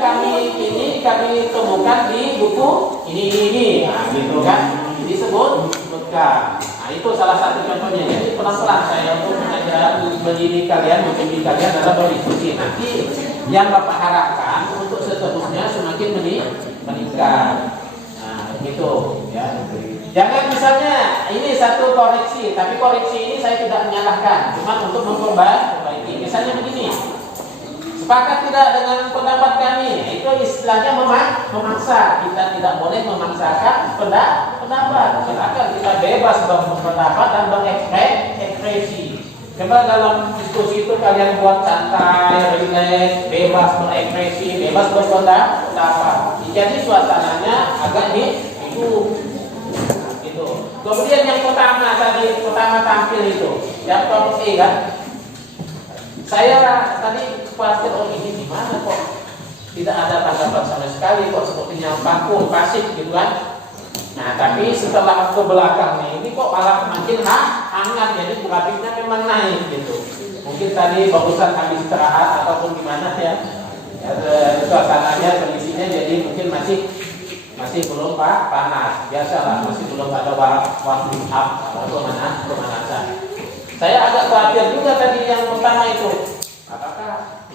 kami temukan di buku ini. Nah, gitu kan, disebutkan. Nah, itu salah satu contohnya. Jadi pelan-pelan saya untuk mendidik kalian, membimbing kalian dalam berdiskusi. Nanti yang Bapak harapkan untuk seterusnya semakin meningkat. Nah, gitu ya. Jangan misalnya ini satu koreksi, tapi koreksi ini saya tidak menyalahkan, cuma untuk memperbaiki. Misalnya begini, sepakat tidak dengan pendapat kami, itu istilahnya memaksa. Kita tidak boleh memaksakan pendapat. Silakan kita bebas berpendapat dan berekspresi. Coba dalam diskusi itu kalian buat santai, rileks, bebas berekspresi, bebas berpendapat. Jadi suasananya agak hidup. Kemudian yang pertama tampil itu, yang kelompok E kan. Saya tadi khawatir ini gimana kok tidak ada tanggapan sama sekali, kok sepertinya vakum, pasif gitu kan. Nah, tapi setelah ke belakang ini kok malah makin hangat, jadi grafiknya memang naik gitu. Mungkin tadi bagusan habis istirahat ataupun gimana ya, suasananya, kondisinya jadi mungkin masih belum panas, biasalah masih belum ada waktu up atau pemanasan. Saya agak khawatir juga tadi yang pertama itu, apakah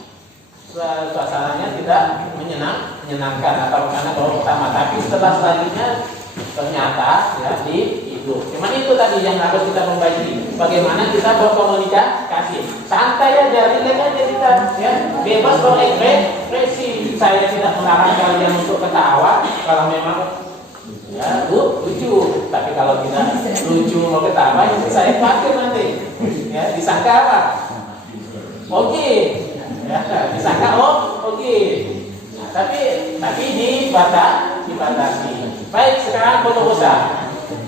suasananya tidak menyenangkan atau karena baru pertama, tapi setelah selanjutnya ternyata ya di itu. Cuman itu tadi yang harus kita membaiki, bagaimana kita berkomunikasi. Santai aja, rileks aja kita ya, bebas berekspresi. Saya tidak melarang kalian untuk ketawa kalau memang ya lucu, tapi kalau tidak lucu mau ketawa itu saya pakai nanti ya, disangka apa? Oke ya, disangka oke. Nah, tapi dibatasi. Baik, sekarang penerusan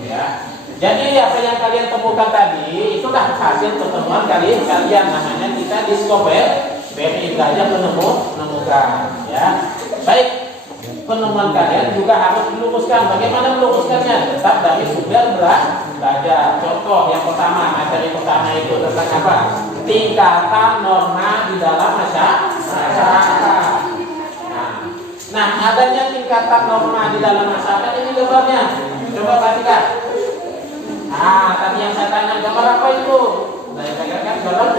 ya. Jadi apa yang kalian temukan tadi itulah hasil pertemuan kalian, namanya kita discover. BMI belajar menemukan ya. Baik, penemuan kalian juga harus diluruskan. Bagaimana meluruskannya? Tetap dari sumber belajar. Contoh yang pertama, materi pertama itu tentang apa? Tingkatan norma di dalam masyarakat. Nah, adanya tingkatan norma di dalam masyarakat ini gambarnya. Coba perhatikan. Tadi yang saya tanya gambar apa itu? Saya katakan gambar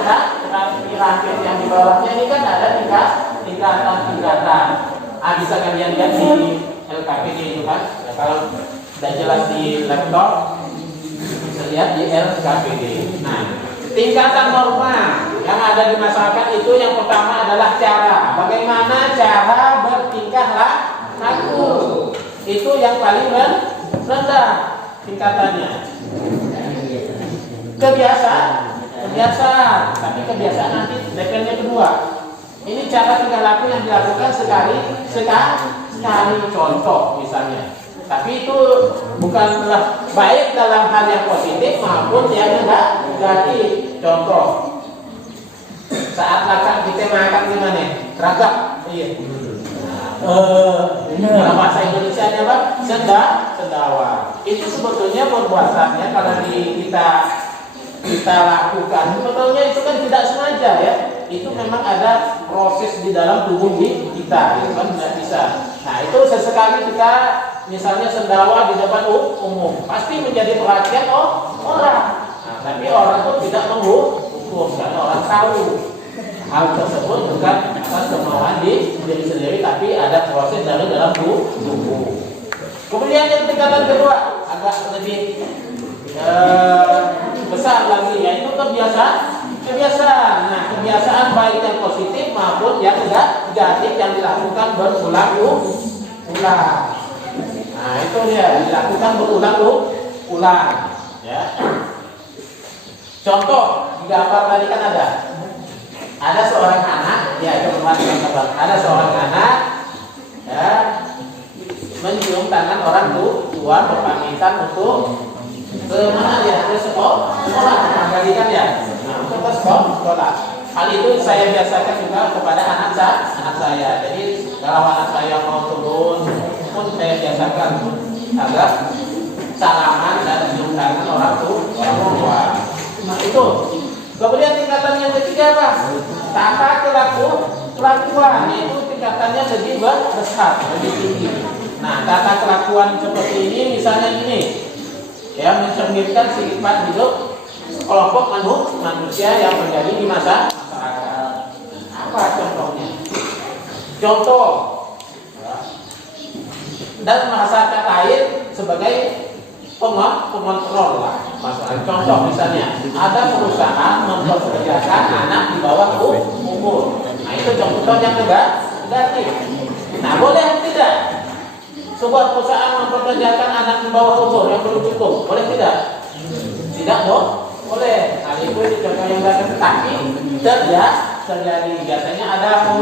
piramid yang di bawahnya ini kan ada tingkatan. Bisa kalian lihat di LKPD itu kan. Ya, kalau tidak jelas di laptop, bisa lihat di LKPD. Nah, tingkatan norma yang ada di masyarakat itu yang pertama adalah cara. Bagaimana cara bertingkah laku. itu yang paling rendah tingkatannya. Kebiasaan, tapi kebiasaan nanti levelnya kedua. Ini cara tingkah laku yang dilakukan sekali contoh misalnya. Tapi itu bukanlah baik dalam hal yang positif maupun yang negatif. Contoh, saat lakak kita makan gimana? Ragap, iya. Dalam bahasa Indonesia apa? Sendawa. Itu sebetulnya perbuatannya kalau kita lakukan, sebetulnya itu kan tidak sengaja ya. Itu memang ada proses di dalam tubuh kita, itu kan tidak bisa. Nah itu sesekali kita misalnya sendawa di depan umum, pasti menjadi perhatian orang. Nah, tapi orang pun tidak menghukum karena orang tahu hal tersebut bukan atas kemauan diri sendiri, tapi ada proses dari dalam tubuh. Kemudian yang tingkatan kedua agak lebih besar lagi, yaitu kebiasaan. Nah, kebiasaan baik yang positif maupun yang negatif yang dilakukan berulang-ulang. Nah, itu dia dilakukan berulang-ulang. Ya. Contoh di gambar tadi kan ada seorang anak, ya teman-teman, ada seorang anak, ya, mencium tangan orang tua berpamitan untuk ke mana ya? Ke sekolah, kembali kan ya? Nah, untuk ke sekolah. Hal itu saya biasakan juga kepada anak saya. Jadi kalau anak saya mau turun pun saya biasakan agar salaman dan cium tangan orang tua. Nah itu. Kemudian tingkatan yang ketiga apa? Tata kelakuan, itu tingkatannya lebih besar, lebih tinggi. Nah, tata kelakuan seperti ini misalnya ini, ya, mencerminkan sifat hidup kelompok manusia yang terjadi di masyarakat. Apa contohnya? Contoh, dan masyarakat lain sebagai pengontrol lah. Masalah contoh misalnya ada perusahaan mempekerjakan anak di bawah umur. Nah itu contoh yang negatif. Nah boleh tidak sebuah perusahaan mempekerjakan anak di bawah umur yang belum cukup? Boleh tidak? Tidak boleh. Nah itu contoh yang negatif. Tapi terjadi biasanya ada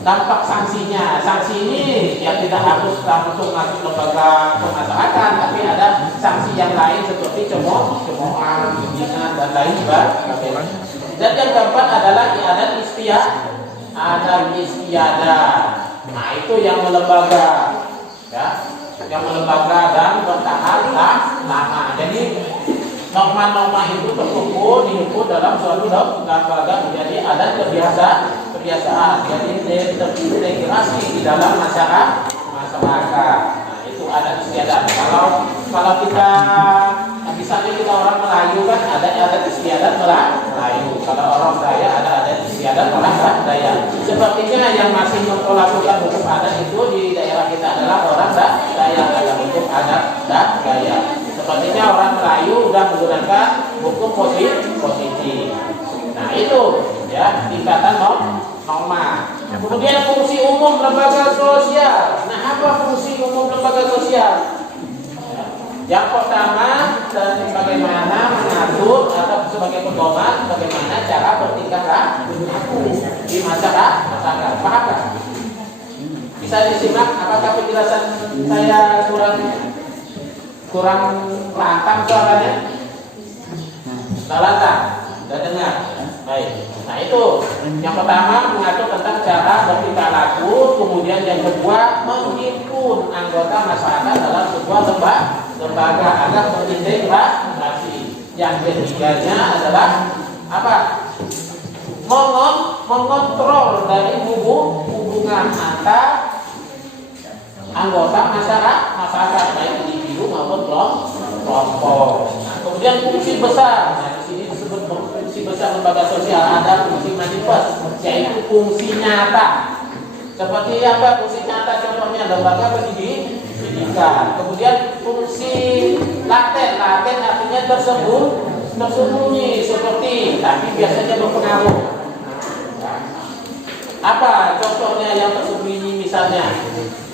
dampak sanksinya. Sanksi ini ya tidak harus langsung masuk lembaga pemasarakatan, tapi ada sanksi yang lain seperti cemoohan, pembinaan dan lain sebagainya. Dan yang keempat adalah adat istiadat. Nah itu yang melembaga, ya, yang melembaga dan bertahan lama. Jadi norma-norma itu terkumpul dihimpun dalam suatu lembaga menjadi adat kebiasaan. Jadi terintegrasi di dalam masyarakat. Nah itu adat istiadat. Kalau kita misalnya kita orang Melayu kan ada adat istiadat Melayu. Kalau orang Daya ada adat istiadat orang Daya. Sepertinya yang masih melakukan hukum adat itu di daerah kita adalah orang Daya dalam hukum adat Daya. Sepertinya orang Melayu sudah menggunakan hukum positif. Nah itu ya tingkatan norma. Kemudian fungsi umum lembaga sosial. Nah apa fungsi umum lembaga sosial? Yang pertama, dan bagaimana mengatur atau sebagai pedoman bagaimana cara bertingkah laku di masyarakat. Paham kan? Bisa disimak. Apakah penjelasan saya kurang lantang suaranya? Lantang? Sudah dengar? Baik. Nah itu yang pertama mengatur tentang cara bertingkah laku. Kemudian yang kedua menghimpun anggota masyarakat dalam sebuah lembaga agar berintegrasi. Yang ketiganya adalah apa? Mengontrol dari hubungan antar anggota masyarakat baik individu maupun kelompok. Nah, kemudian fungsi besar. Nah, di sini disebut fungsi besar lembaga sosial. Ada fungsi manifest, yaitu fungsi nyata. Seperti apa fungsi nyata? Contohnya lembaga pendidikan. Kemudian fungsi laten artinya tersembunyi seperti, tapi biasanya berpengaruh. Apa contohnya yang tersembunyi misalnya?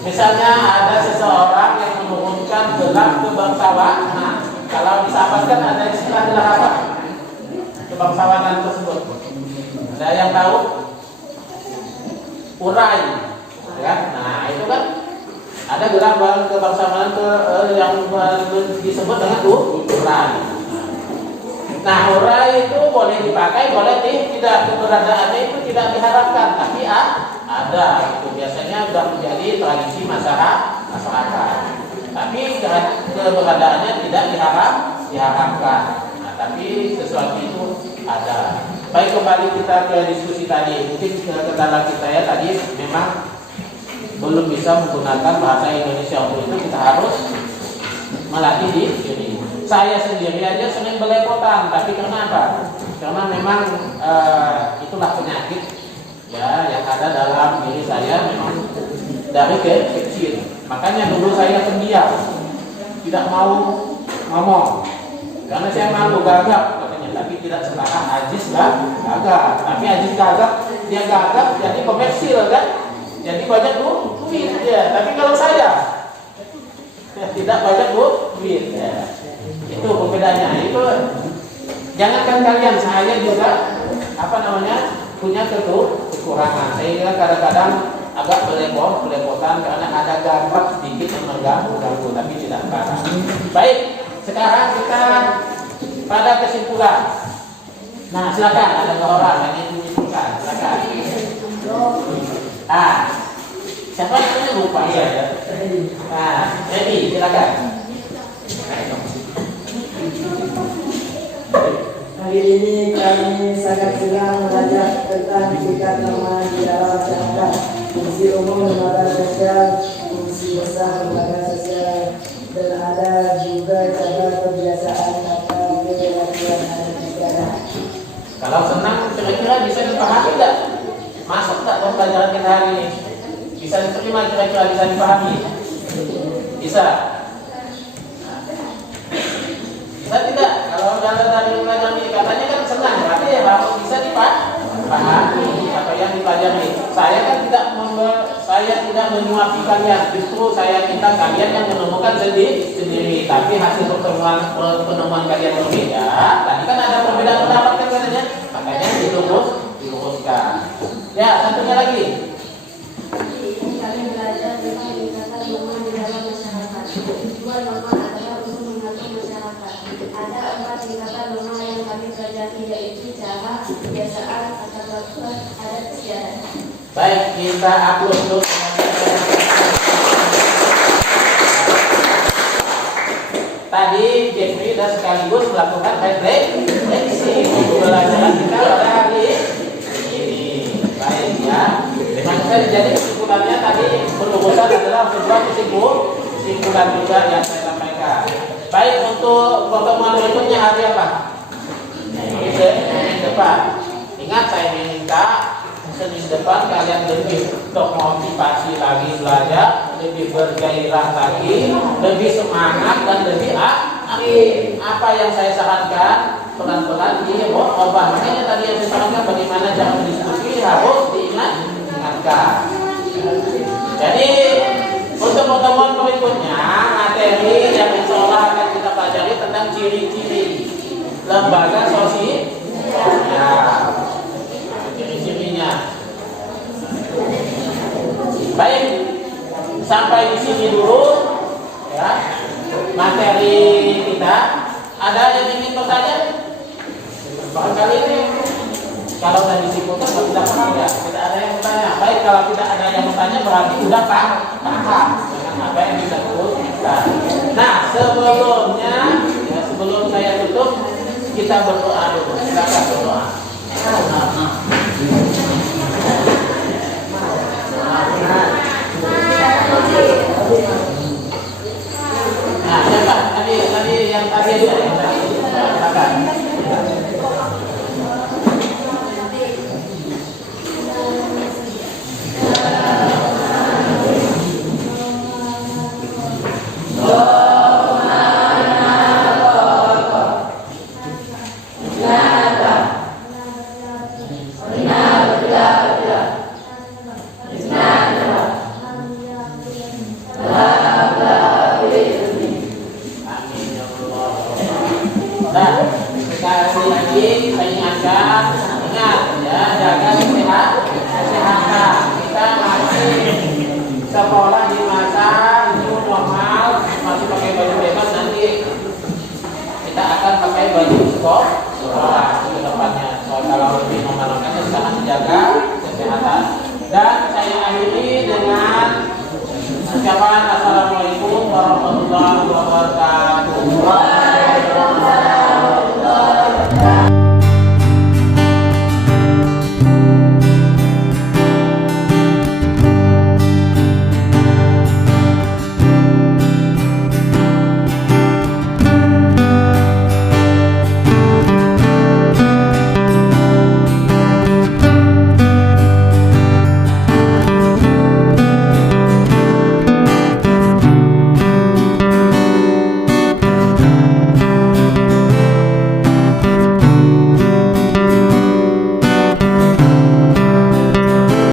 Misalnya ada seseorang yang menurunkan gelar kebangsawan. Nah, kalau disahabatkan ada istilah gelar apa? Kebangsawanan tersebut. Ada yang tahu? Urai, kan? Nah, itu kan ada gelar kebangsawanan yang disebut dengan urai. Nah, urai itu boleh dipakai, boleh tidak. Keberadaannya itu tidak diharapkan, tapi ada. Itu biasanya sudah menjadi tradisi masyarakat. Tapi keberadaannya tidak diharapkan. Nah, tapi sesuatu itu ada. Baik, kembali kita ke diskusi tadi. Mungkin kendala kita ya tadi memang belum bisa menggunakan bahasa Indonesia. Untuk itu kita harus melatih diri. Saya sendiri aja sering belepotan, tapi karena apa? Karena memang itulah penyakit ya yang ada dalam diri saya memang dari kecil. Makanya dulu saya pendiam, tidak mau ngomong karena saya malu gagap katanya. Tapi tidak sekarang Aziz gagap. Tapi Aziz gagap, dia gagap jadi komersil kan? Jadi banyak duit ya. Tapi kalau saya tidak banyak duit ya. Itu perbedaannya. Itu jangankan kalian, saya juga punya kekurangan. Saya kadang-kadang agak belepotan karena ada gagap sedikit yang mengganggu, tapi tidak parah. Baik, sekarang kita pada kesimpulan. Nah, silakan ada orang yang ingin menyimpulkan. Silakan. Siapa namanya lupa ya? Jadi silakan. Hari ini kami sangat senang belajar tentang tingkat norma di dalam masyarakat, fungsi umum lembaga sosial, fungsi besar lembaga sosial, dan ada juga cara kebiasaan kata perilakuan adat negara. Kalau senang kira-kira bisa dipahami tidak? Masuk tak dalam pelajaran kita hari ini? Bisa diterima kira-kira, bisa dipahami? Bisa? Bisa tidak? Kalau dari pelajaran ini katanya kan senang, berarti ya harus bisa dipahami apa yang dipelajari. Saya kan tidak menyuapi kalian, justru saya minta kalian yang menemukan sendiri. Tapi hasil penemuan kalian berbeda. Tadi kan ada perbedaan pendapat kan katanya, makanya diluruskan. Ya, satunya lagi. Kami belajar tentang peningkatan norma di dalam masyarakat. Dua norma adalah untuk mengatur masyarakat. Ada 4 tingkatan norma yang kami pelajari, yaitu cara, kebiasaan, tata tertib, adat istiadat. Baik, kita upload dulu. Tadi Jeffrey sudah sekaligus melakukan refleksi pembelajaran kita pada hari ini. Baik ya. Terima kasih. Jadi kesimpulannya tadi berurusan adalah sebuah kesimpulan juga yang saya sampaikan. Baik, untuk pertemuan berikutnya hari apa? Senin depan. Ingat, saya minta Senin depan kalian lebih termotivasi lagi belajar, lebih bergairah lagi, lebih semangat dan lebih aktif. Apa yang saya sarankan pelan-pelan diubah. Makanya tadi yang saya sarankan bagaimana cara berdiskusi harus diingatkan. Jadi untuk pertemuan berikutnya materi yang insya Allah akan kita pelajari tentang ciri-ciri lembaga sosial. Ya, ciri-cirinya. Baik, sampai di sini dulu ya materi kita. Ada yang ingin bertanya? Barangkali ini kalau sudah disimpulkan tidak paham ya, tidak ada yang bertanya. Baik, kalau tidak ada yang bertanya berarti sudah paham dengan apa yang disebutkan. Nah, sebelum saya tutup, kita berdoa dulu. Silakan berdoa. Nah, siapa? Tadi yang tadi itu silakan. sekolah di masa new normal masih pakai baju bebas, nanti kita akan pakai baju sekolah ke depannya. So, kalau lebih memerlukannya sangat menjaga kesehatan. Dan saya akhiri dengan ucapan assalamualaikum warahmatullahi wabarakatuh.